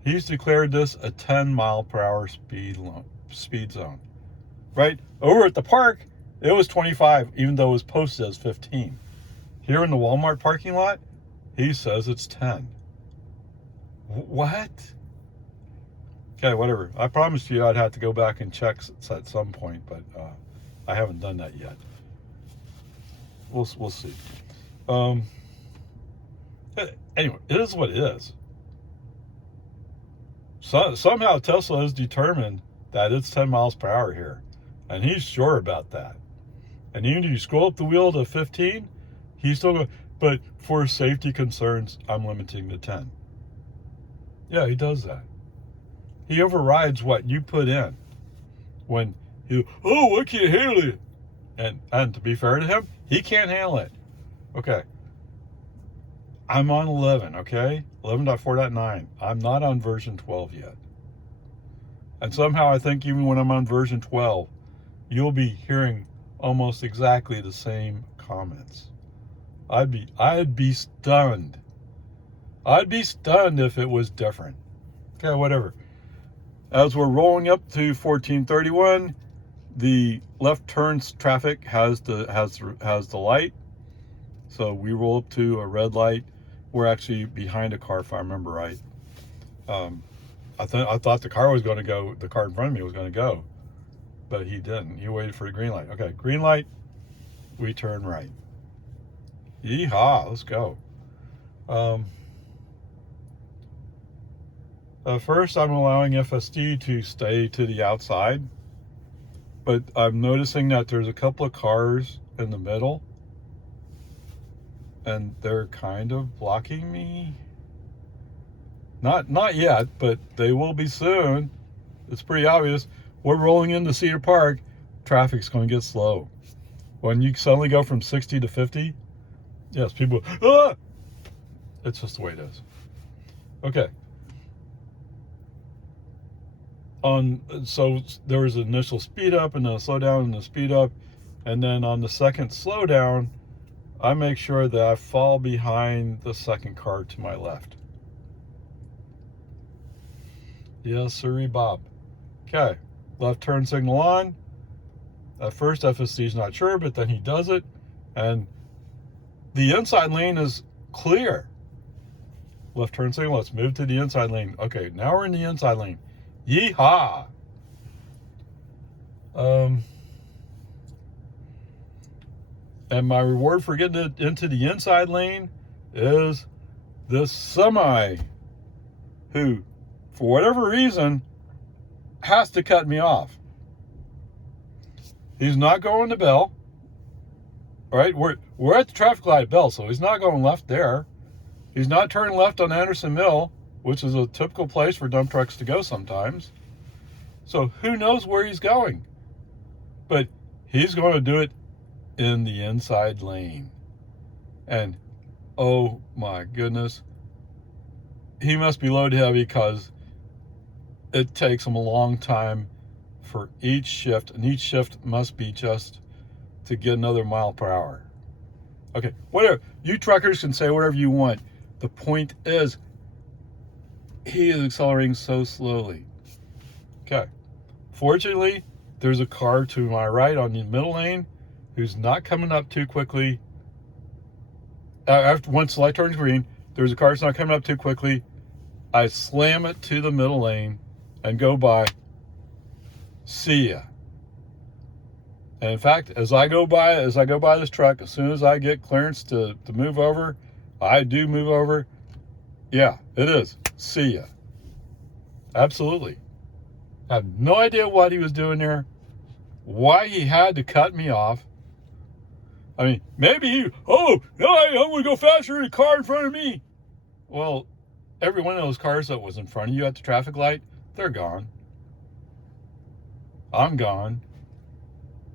he's declared this a 10 mile per hour speed zone. Right? Over at the park, it was 25, even though it was posted as 15. Here in the Walmart parking lot, he says it's 10. What? Okay, whatever. I promised you I'd have to go back and check at some point, but I haven't done that yet. We'll see. Anyway, it is what it is. somehow Tesla has determined that it's 10 miles per hour here. And he's sure about that. And even if you scroll up the wheel to 15, he's still going, but for safety concerns, I'm limiting to 10. Yeah, he does that. He overrides what you put in. When you, oh, I can't handle it. And to be fair to him, he can't handle it. Okay. I'm on 11, okay? 11.4.9. I'm not on version 12 yet. And somehow I think even when I'm on version 12, you'll be hearing almost exactly the same comments. I'd be stunned. I'd be stunned if it was different. Okay, whatever. As we're rolling up to 1431, the left turns traffic has the light. So we roll up to a red light. We're actually behind a car, if I remember right. I thought the car was going to go. The car in front of me was going to go, but he didn't. He waited for the green light. Okay, green light. We turn right. Yeehaw! Let's go. First, I'm allowing FSD to stay to the outside, but I'm noticing that there's a couple of cars in the middle, and they're kind of blocking me. Not yet, but they will be soon. It's pretty obvious. We're rolling into Cedar Park. Traffic's going to get slow. When you suddenly go from 60 to 50, yes, people, ah! It's just the way it is. Okay. So there was an initial speed up and then a slow down and a speed up. And then on the second slowdown, I make sure that I fall behind the second car to my left. Yes, sirree, Bob. Okay, left turn signal on. At first, FSD's not sure, but then he does it. And the inside lane is clear. Left turn signal, let's move to the inside lane. Okay, now we're in the inside lane. Yeehaw! And my reward for getting it into the inside lane is this semi who, for whatever reason, has to cut me off. He's not going to Bell. All right, we're at the traffic light at Bell, so he's not going left there. He's not turning left on Anderson Mill, which is a typical place for dump trucks to go sometimes. So who knows where he's going? But he's going to do it in the inside lane. And oh my goodness, he must be load heavy because it takes him a long time for each shift, and each shift must be just to get another mile per hour. Okay, whatever. You truckers can say whatever you want. The point is, he is accelerating so slowly. Okay. Fortunately, there's a car to my right on the middle lane who's not coming up too quickly. Once the light turns green, there's a car that's not coming up too quickly. I slam it to the middle lane and go by. See ya. And in fact, as I go by this truck, as soon as I get clearance to move over, I do move over. Yeah, it is. See ya. Absolutely. I have no idea what he was doing there, why he had to cut me off. I mean, maybe he, oh, no, I'm going to go faster than the car in front of me. Well, every one of those cars that was in front of you at the traffic light, they're gone. I'm gone.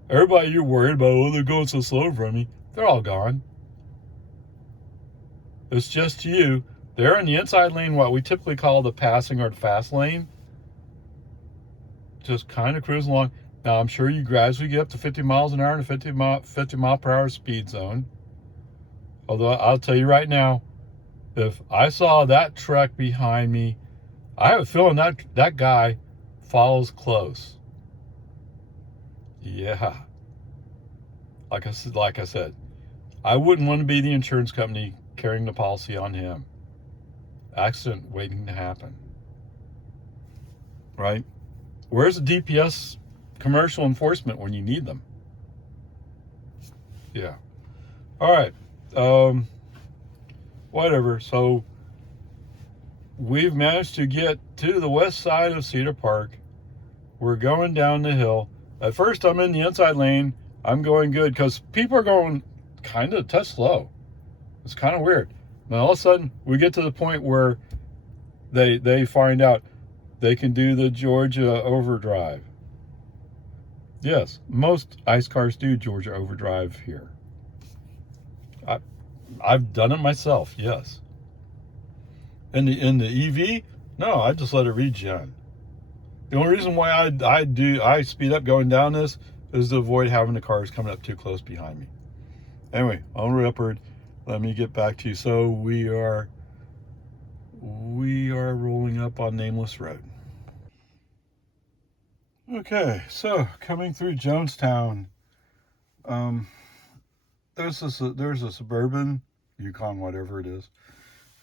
Everybody you're worried about, oh, they're going so slow in front of me, they're all gone. It's just you. They're in the inside lane, what we typically call the passing or the fast lane. Just kind of cruising along. Now, I'm sure you gradually get up to 50 miles an hour in a 50 mile per hour speed zone. Although I'll tell you right now, if I saw that truck behind me, I have a feeling that guy follows close. Yeah. Like I said, I wouldn't want to be the insurance company carrying the policy on him. Accident waiting to happen. Right? Where's the DPS commercial enforcement when you need them? Yeah. All right. Whatever. So we've managed to get to the west side of Cedar Park. We're going down the hill. At first, I'm in the inside lane. I'm going good because people are going kind of a touch slow. It's kind of weird. Now, all of a sudden, we get to the point where they find out they can do the Georgia overdrive. Yes, most ICE cars do Georgia overdrive here. I've done it myself, yes. In the EV, no, I just let it regen. The only reason why I speed up going down this is to avoid having the cars coming up too close behind me. Anyway, onward upward. Let me get back to you. So we are rolling up on Nameless Road. Okay, so coming through Jonestown, there's a suburban Yukon, whatever it is,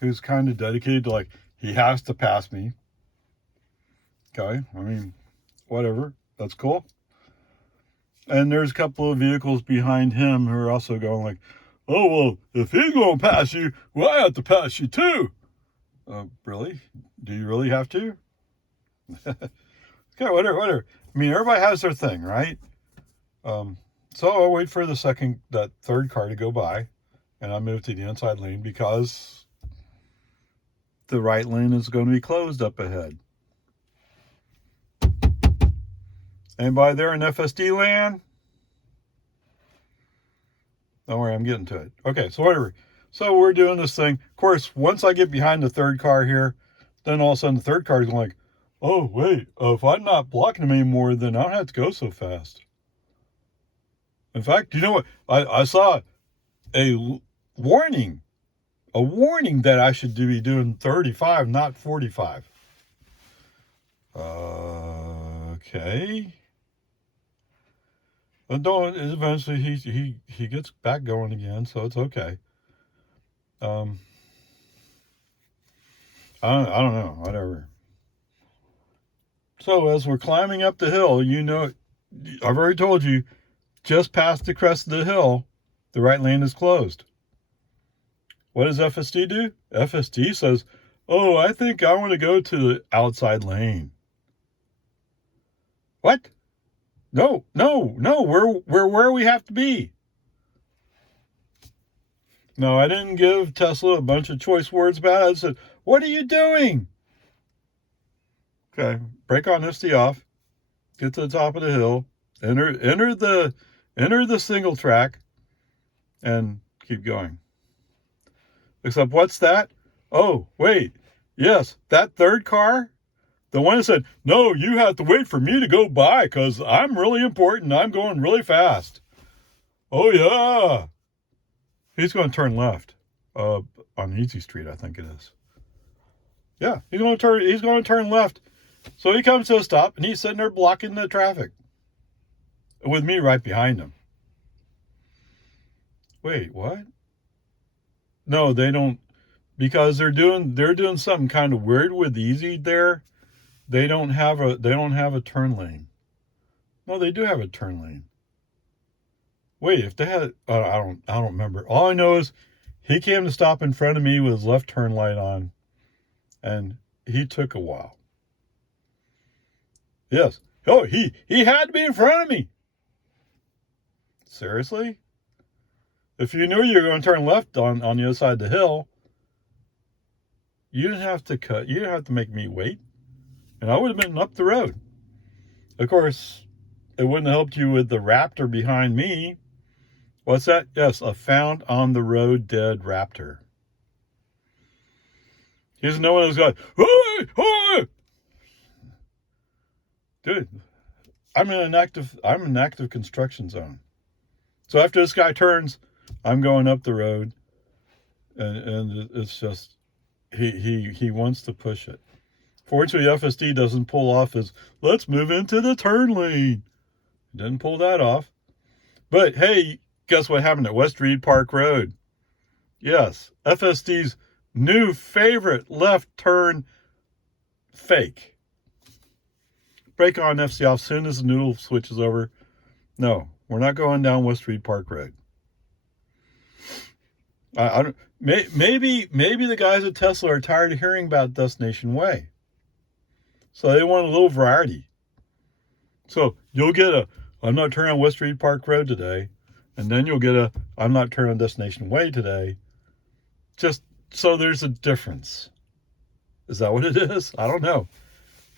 who's kind of dedicated to, like, he has to pass me. Okay, I mean, whatever, that's cool. And there's a couple of vehicles behind him who are also going like, oh, well, if he's going to pass you, well, I have to pass you too. Really? Do you really have to? Okay, whatever. I mean, everybody has their thing, right? So I'll wait for that third car to go by, and I'll move to the inside lane because the right lane is going to be closed up ahead. Anybody there in FSD land? Don't worry, I'm getting to it. Okay, so whatever. So we're doing this thing. Of course, once I get behind the third car here, then all of a sudden the third car is like, oh, wait, if I'm not blocking him anymore, then I don't have to go so fast. In fact, you know what? I saw a warning that I should be doing 35, not 45. Okay. But don't, eventually he gets back going again, so it's okay. I don't know, whatever. So as we're climbing up the hill, you know, I've already told you, just past the crest of the hill, the right lane is closed. What does FSD do? FSD says, oh, I think I want to go to the outside lane. What? No, we're where we have to be. No, I didn't give Tesla a bunch of choice words about it. I said, what are you doing? Okay, brake on FSD off, get to the top of the hill, enter the single track, and keep going. Except what's that? Oh, wait. Yes, that third car, the one that said, no, you have to wait for me to go by because I'm really important. I'm going really fast. Oh, yeah. He's going to turn left on Easy Street, I think it is. Yeah, he's going to turn left. So he comes to a stop, and he's sitting there blocking the traffic with me right behind him. Wait, what? No, they don't, because they're doing something kind of weird with Easy there. They don't have a turn lane. No, they do have a turn lane. Wait, if they had, I don't remember. All I know is he came to stop in front of me with his left turn light on, and he took a while. Yes. Oh, he had to be in front of me. Seriously? If you knew you were going to turn left on the other side of the hill, you didn't have to cut. You didn't have to make me wait. And I would have been up the road. Of course, it wouldn't have helped you with the Raptor behind me. What's that? Yes, a found on the road dead Raptor. Here's no one who's going, hey! Dude, I'm in an active construction zone. So after this guy turns, I'm going up the road, and it's just he wants to push it. Fortunately, FSD doesn't pull off his let's move into the turn lane. He didn't pull that off. But hey, guess what happened at West Reed Park Road? Yes, FSD's new favorite left turn fake. Brake on, FC off soon as the noodle switches over. No, we're not going down West Reed Park Road. I don't. Maybe the guys at Tesla are tired of hearing about Destination Way, so they want a little variety. So you'll get a I'm not turning on West Reed Park Road today, and then you'll get a I'm not turning on Destination Way today. Just so there's a difference. Is that what it is? I don't know.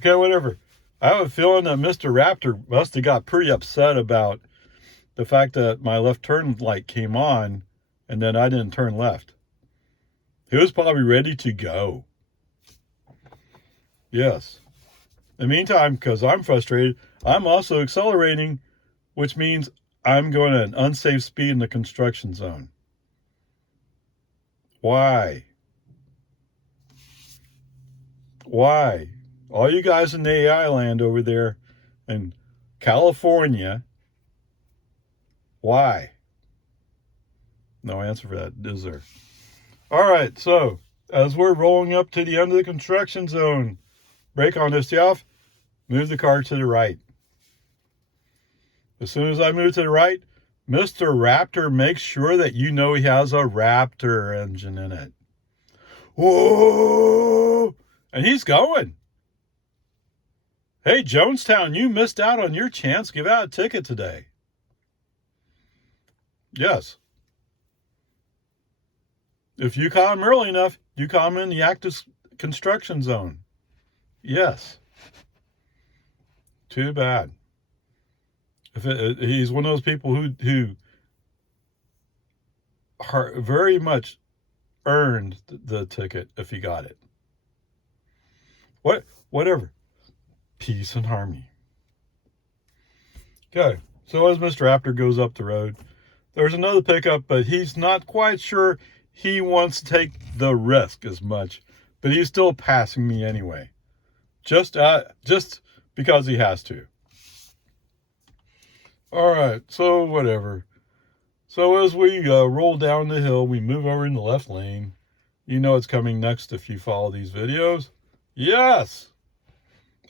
Okay, whatever. I have a feeling that Mr. Raptor must have got pretty upset about the fact that my left turn light came on and then I didn't turn left. He was probably ready to go. Yes. In the meantime, because I'm frustrated, I'm also accelerating, which means I'm going at an unsafe speed in the construction zone. Why? Why? All you guys in the AI land over there in California, why? No answer for that, is there? All right, so as we're rolling up to the end of the construction zone, brake on this off, move the car to the right. As soon as I move to the right, Mr. Raptor makes sure that you know he has a Raptor engine in it. Whoa! And he's going. Hey, Jonestown, you missed out on your chance. Give out a ticket today. Yes. If you caught him early enough, you caught him in the active construction zone. Yes. Too bad. He's one of those people who very much earned the ticket if he got it. Whatever. Peace and harmony. Okay, so as Mr. Raptor goes up the road, there's another pickup, but he's not quite sure he wants to take the risk as much, but he's still passing me anyway. Just because he has to. All right, so whatever. So as we roll down the hill, we move over in the left lane. You know it's coming next if you follow these videos. Yes!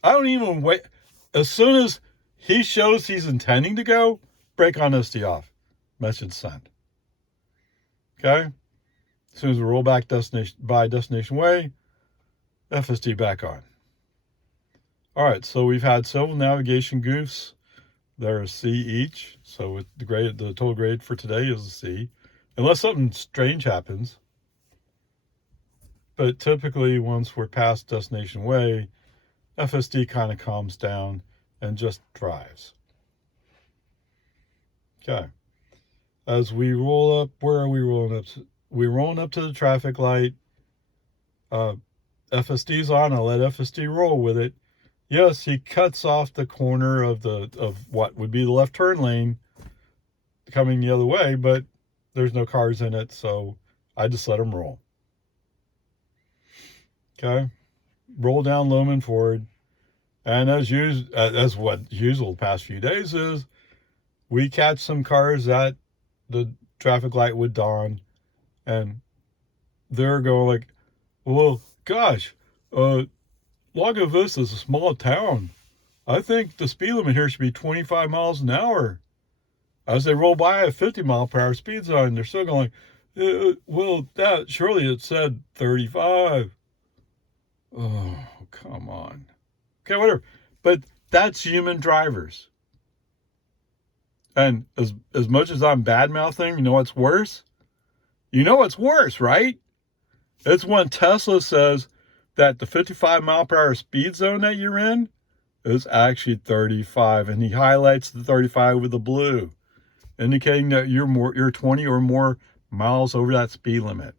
I don't even wait. As soon as he shows he's intending to go, brake on SD off. Message sent. Okay? As soon as we roll back Destination Way, FSD back on. All right, so we've had several navigation goofs. They're a C each. So with the total grade for today is a C. Unless something strange happens. But typically, once we're past Destination Way, FSD kind of calms down and just drives. Okay. As we roll up, where are we rolling up to? We're rolling up to the traffic light. FSD's on. I'll let FSD roll with it. Yes, he cuts off the corner of what would be the left turn lane coming the other way, but there's no cars in it, so I just let him roll. Okay. Roll down Loman Ford. And as what usual the past few days is, we catch some cars at the traffic light with dawn, and they're going like, well, gosh, Lago Vista is a small town. I think the speed limit here should be 25 miles an hour. As they roll by a 50 mile per hour speed zone, they're still going, well, surely it said 35. Oh, come on. Okay, whatever. But that's human drivers. And as much as I'm bad-mouthing, you know what's worse? You know what's worse, right? It's when Tesla says that the 55 mile per hour speed zone that you're in is actually 35. And he highlights the 35 with the blue, indicating that you're 20 or more miles over that speed limit.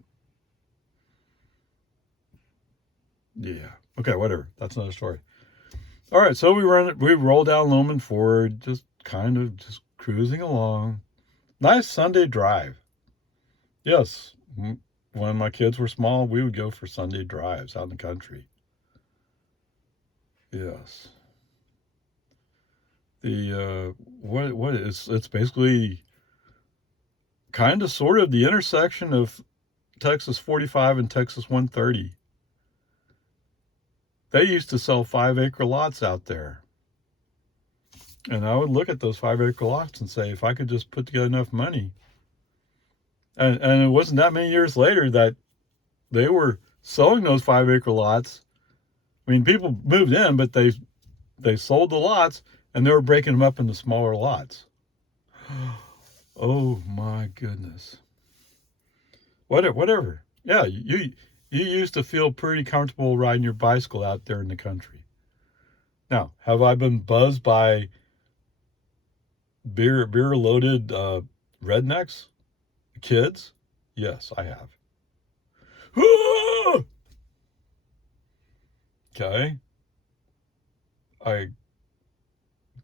Yeah. Okay, whatever. That's another story. All right, so we roll down Loman Ford, just cruising along. Nice Sunday drive. Yes, when my kids were small, we would go for Sunday drives out in the country. Yes. It's basically kind of sort of the intersection of Texas 45 and Texas 130. They used to sell 5-acre lots out there. And I would look at those 5-acre lots and say, if I could just put together enough money, And it wasn't that many years later that they were selling those 5-acre lots. I mean, people moved in, but they sold the lots and they were breaking them up into smaller lots. Oh my goodness. Whatever. Yeah, you used to feel pretty comfortable riding your bicycle out there in the country. Now, have I been buzzed by beer loaded rednecks, kids? Yes, I have. Okay, I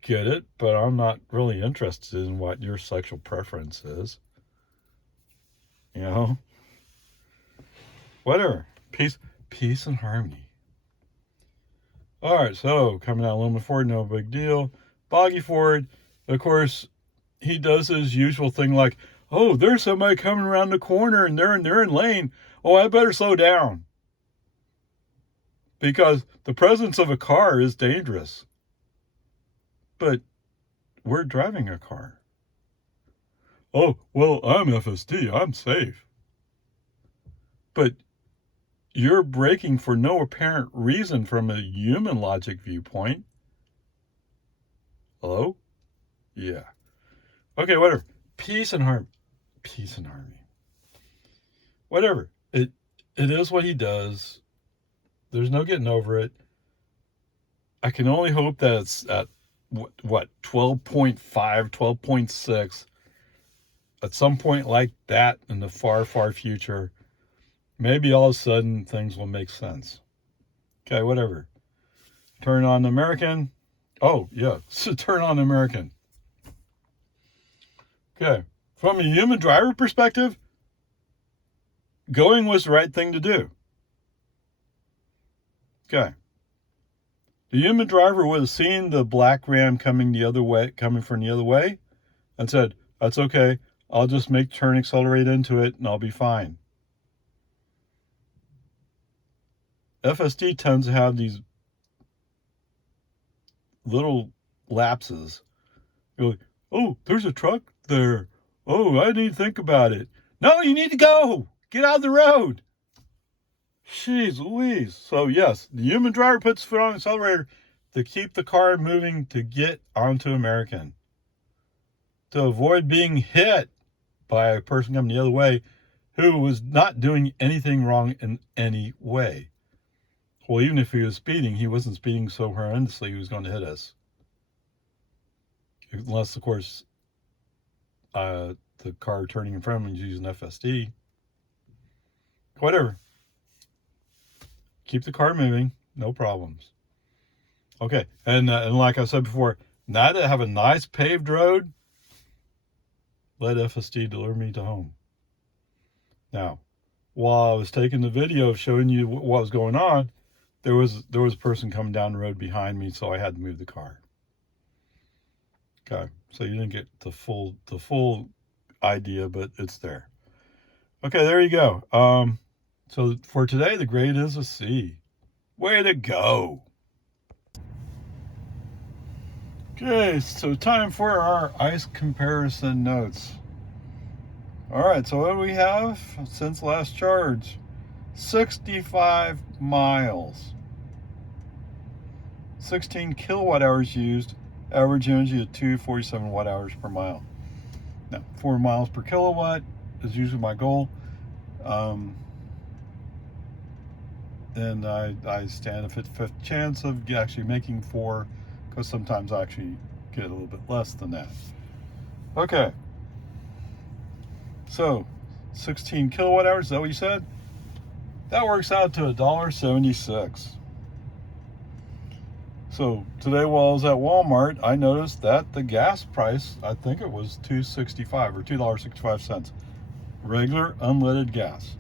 get it, but I'm not really interested in what your sexual preference is. You know, whatever. Peace and harmony. All right, so coming out of Loma Ford, no big deal. Boggy Ford, of course, he does his usual thing like, oh, there's somebody coming around the corner and they're in lane. Oh, I better slow down. Because the presence of a car is dangerous. But we're driving a car. Oh, well, I'm FSD. I'm safe. But you're braking for no apparent reason from a human logic viewpoint. Hello? Yeah. Okay, whatever. Peace and harmony. Peace and harmony. Whatever. It is what he does. There's no getting over it. I can only hope that it's at what 12.5, 12.6 at some point like that in the far future. Maybe all of a sudden things will make sense. Okay, whatever. Turn on American. Oh, yeah. So turn on American. Okay. From a human driver perspective, going was the right thing to do. Okay. The human driver would have seen the black ram coming from the other way, and said, that's okay. I'll just make turn accelerate into it and I'll be fine. FSD tends to have these little lapses. You're like, oh, there's a truck there. Oh, I need to think about it. No, you need to go. Get out of the road. Jeez Louise. So yes, the human driver puts foot on the accelerator to keep the car moving to get onto American. To avoid being hit by a person coming the other way who was not doing anything wrong in any way. Well, even if he was speeding, he wasn't speeding so horrendously he was going to hit us. Unless, of course, the car turning in front of him is using FSD. Whatever. Keep the car moving. No problems. Okay. And like I said before, now that I have a nice paved road, let FSD deliver me to home. Now, while I was taking the video showing you what was going on, there was a person coming down the road behind me, so I had to move the car. Okay. So you didn't get the full idea, but it's there. Okay, there you go. So for today, the grade is a C. Way to go. Okay, so time for our ice comparison notes. All right, so what do we have since last charge? 65 miles. 16 kilowatt hours used. Average energy of 247 watt hours per mile. Now, 4 miles per kilowatt is usually my goal. And I stand a 50-50 chance of actually making 4, because sometimes I actually get a little bit less than that. Okay. So, 16 kilowatt hours, is that what you said? That works out to $1.76. So today while I was at Walmart, I noticed that the gas price, I think it was $2.65 or $2.65. Regular unleaded gas.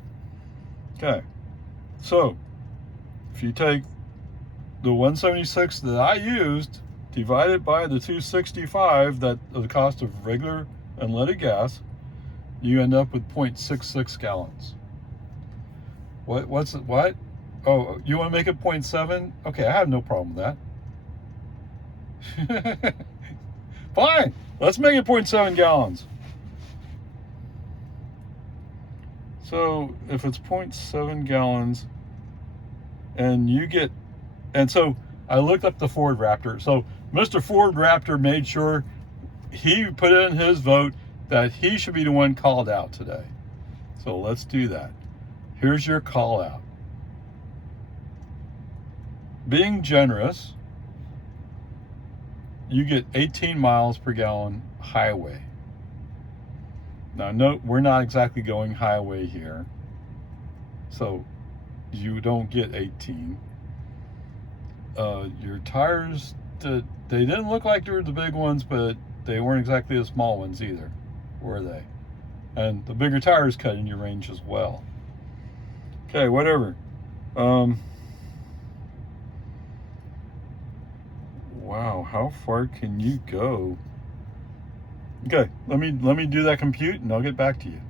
Okay. So if you take the 176 that I used, divided by the 265, that the cost of regular unleaded gas, you end up with 0.66 gallons. What's it? What? Oh, you want to make it 0.7? Okay, I have no problem with that. Fine, let's make it 0.7 gallons. So if it's 0.7 gallons and you get, and so I looked up the Ford Raptor. So Mr. Ford Raptor made sure he put in his vote that he should be the one called out today. So let's do that. Here's your call out. Being generous, you get 18 miles per gallon highway. Now, no, we're not exactly going highway here, so you don't get 18. Your tires, they didn't look like they were the big ones, but they weren't exactly the small ones either, were they? And the bigger tires cut in your range as well. Okay, whatever. Wow, how far can you go? Okay, let me do that compute and I'll get back to you.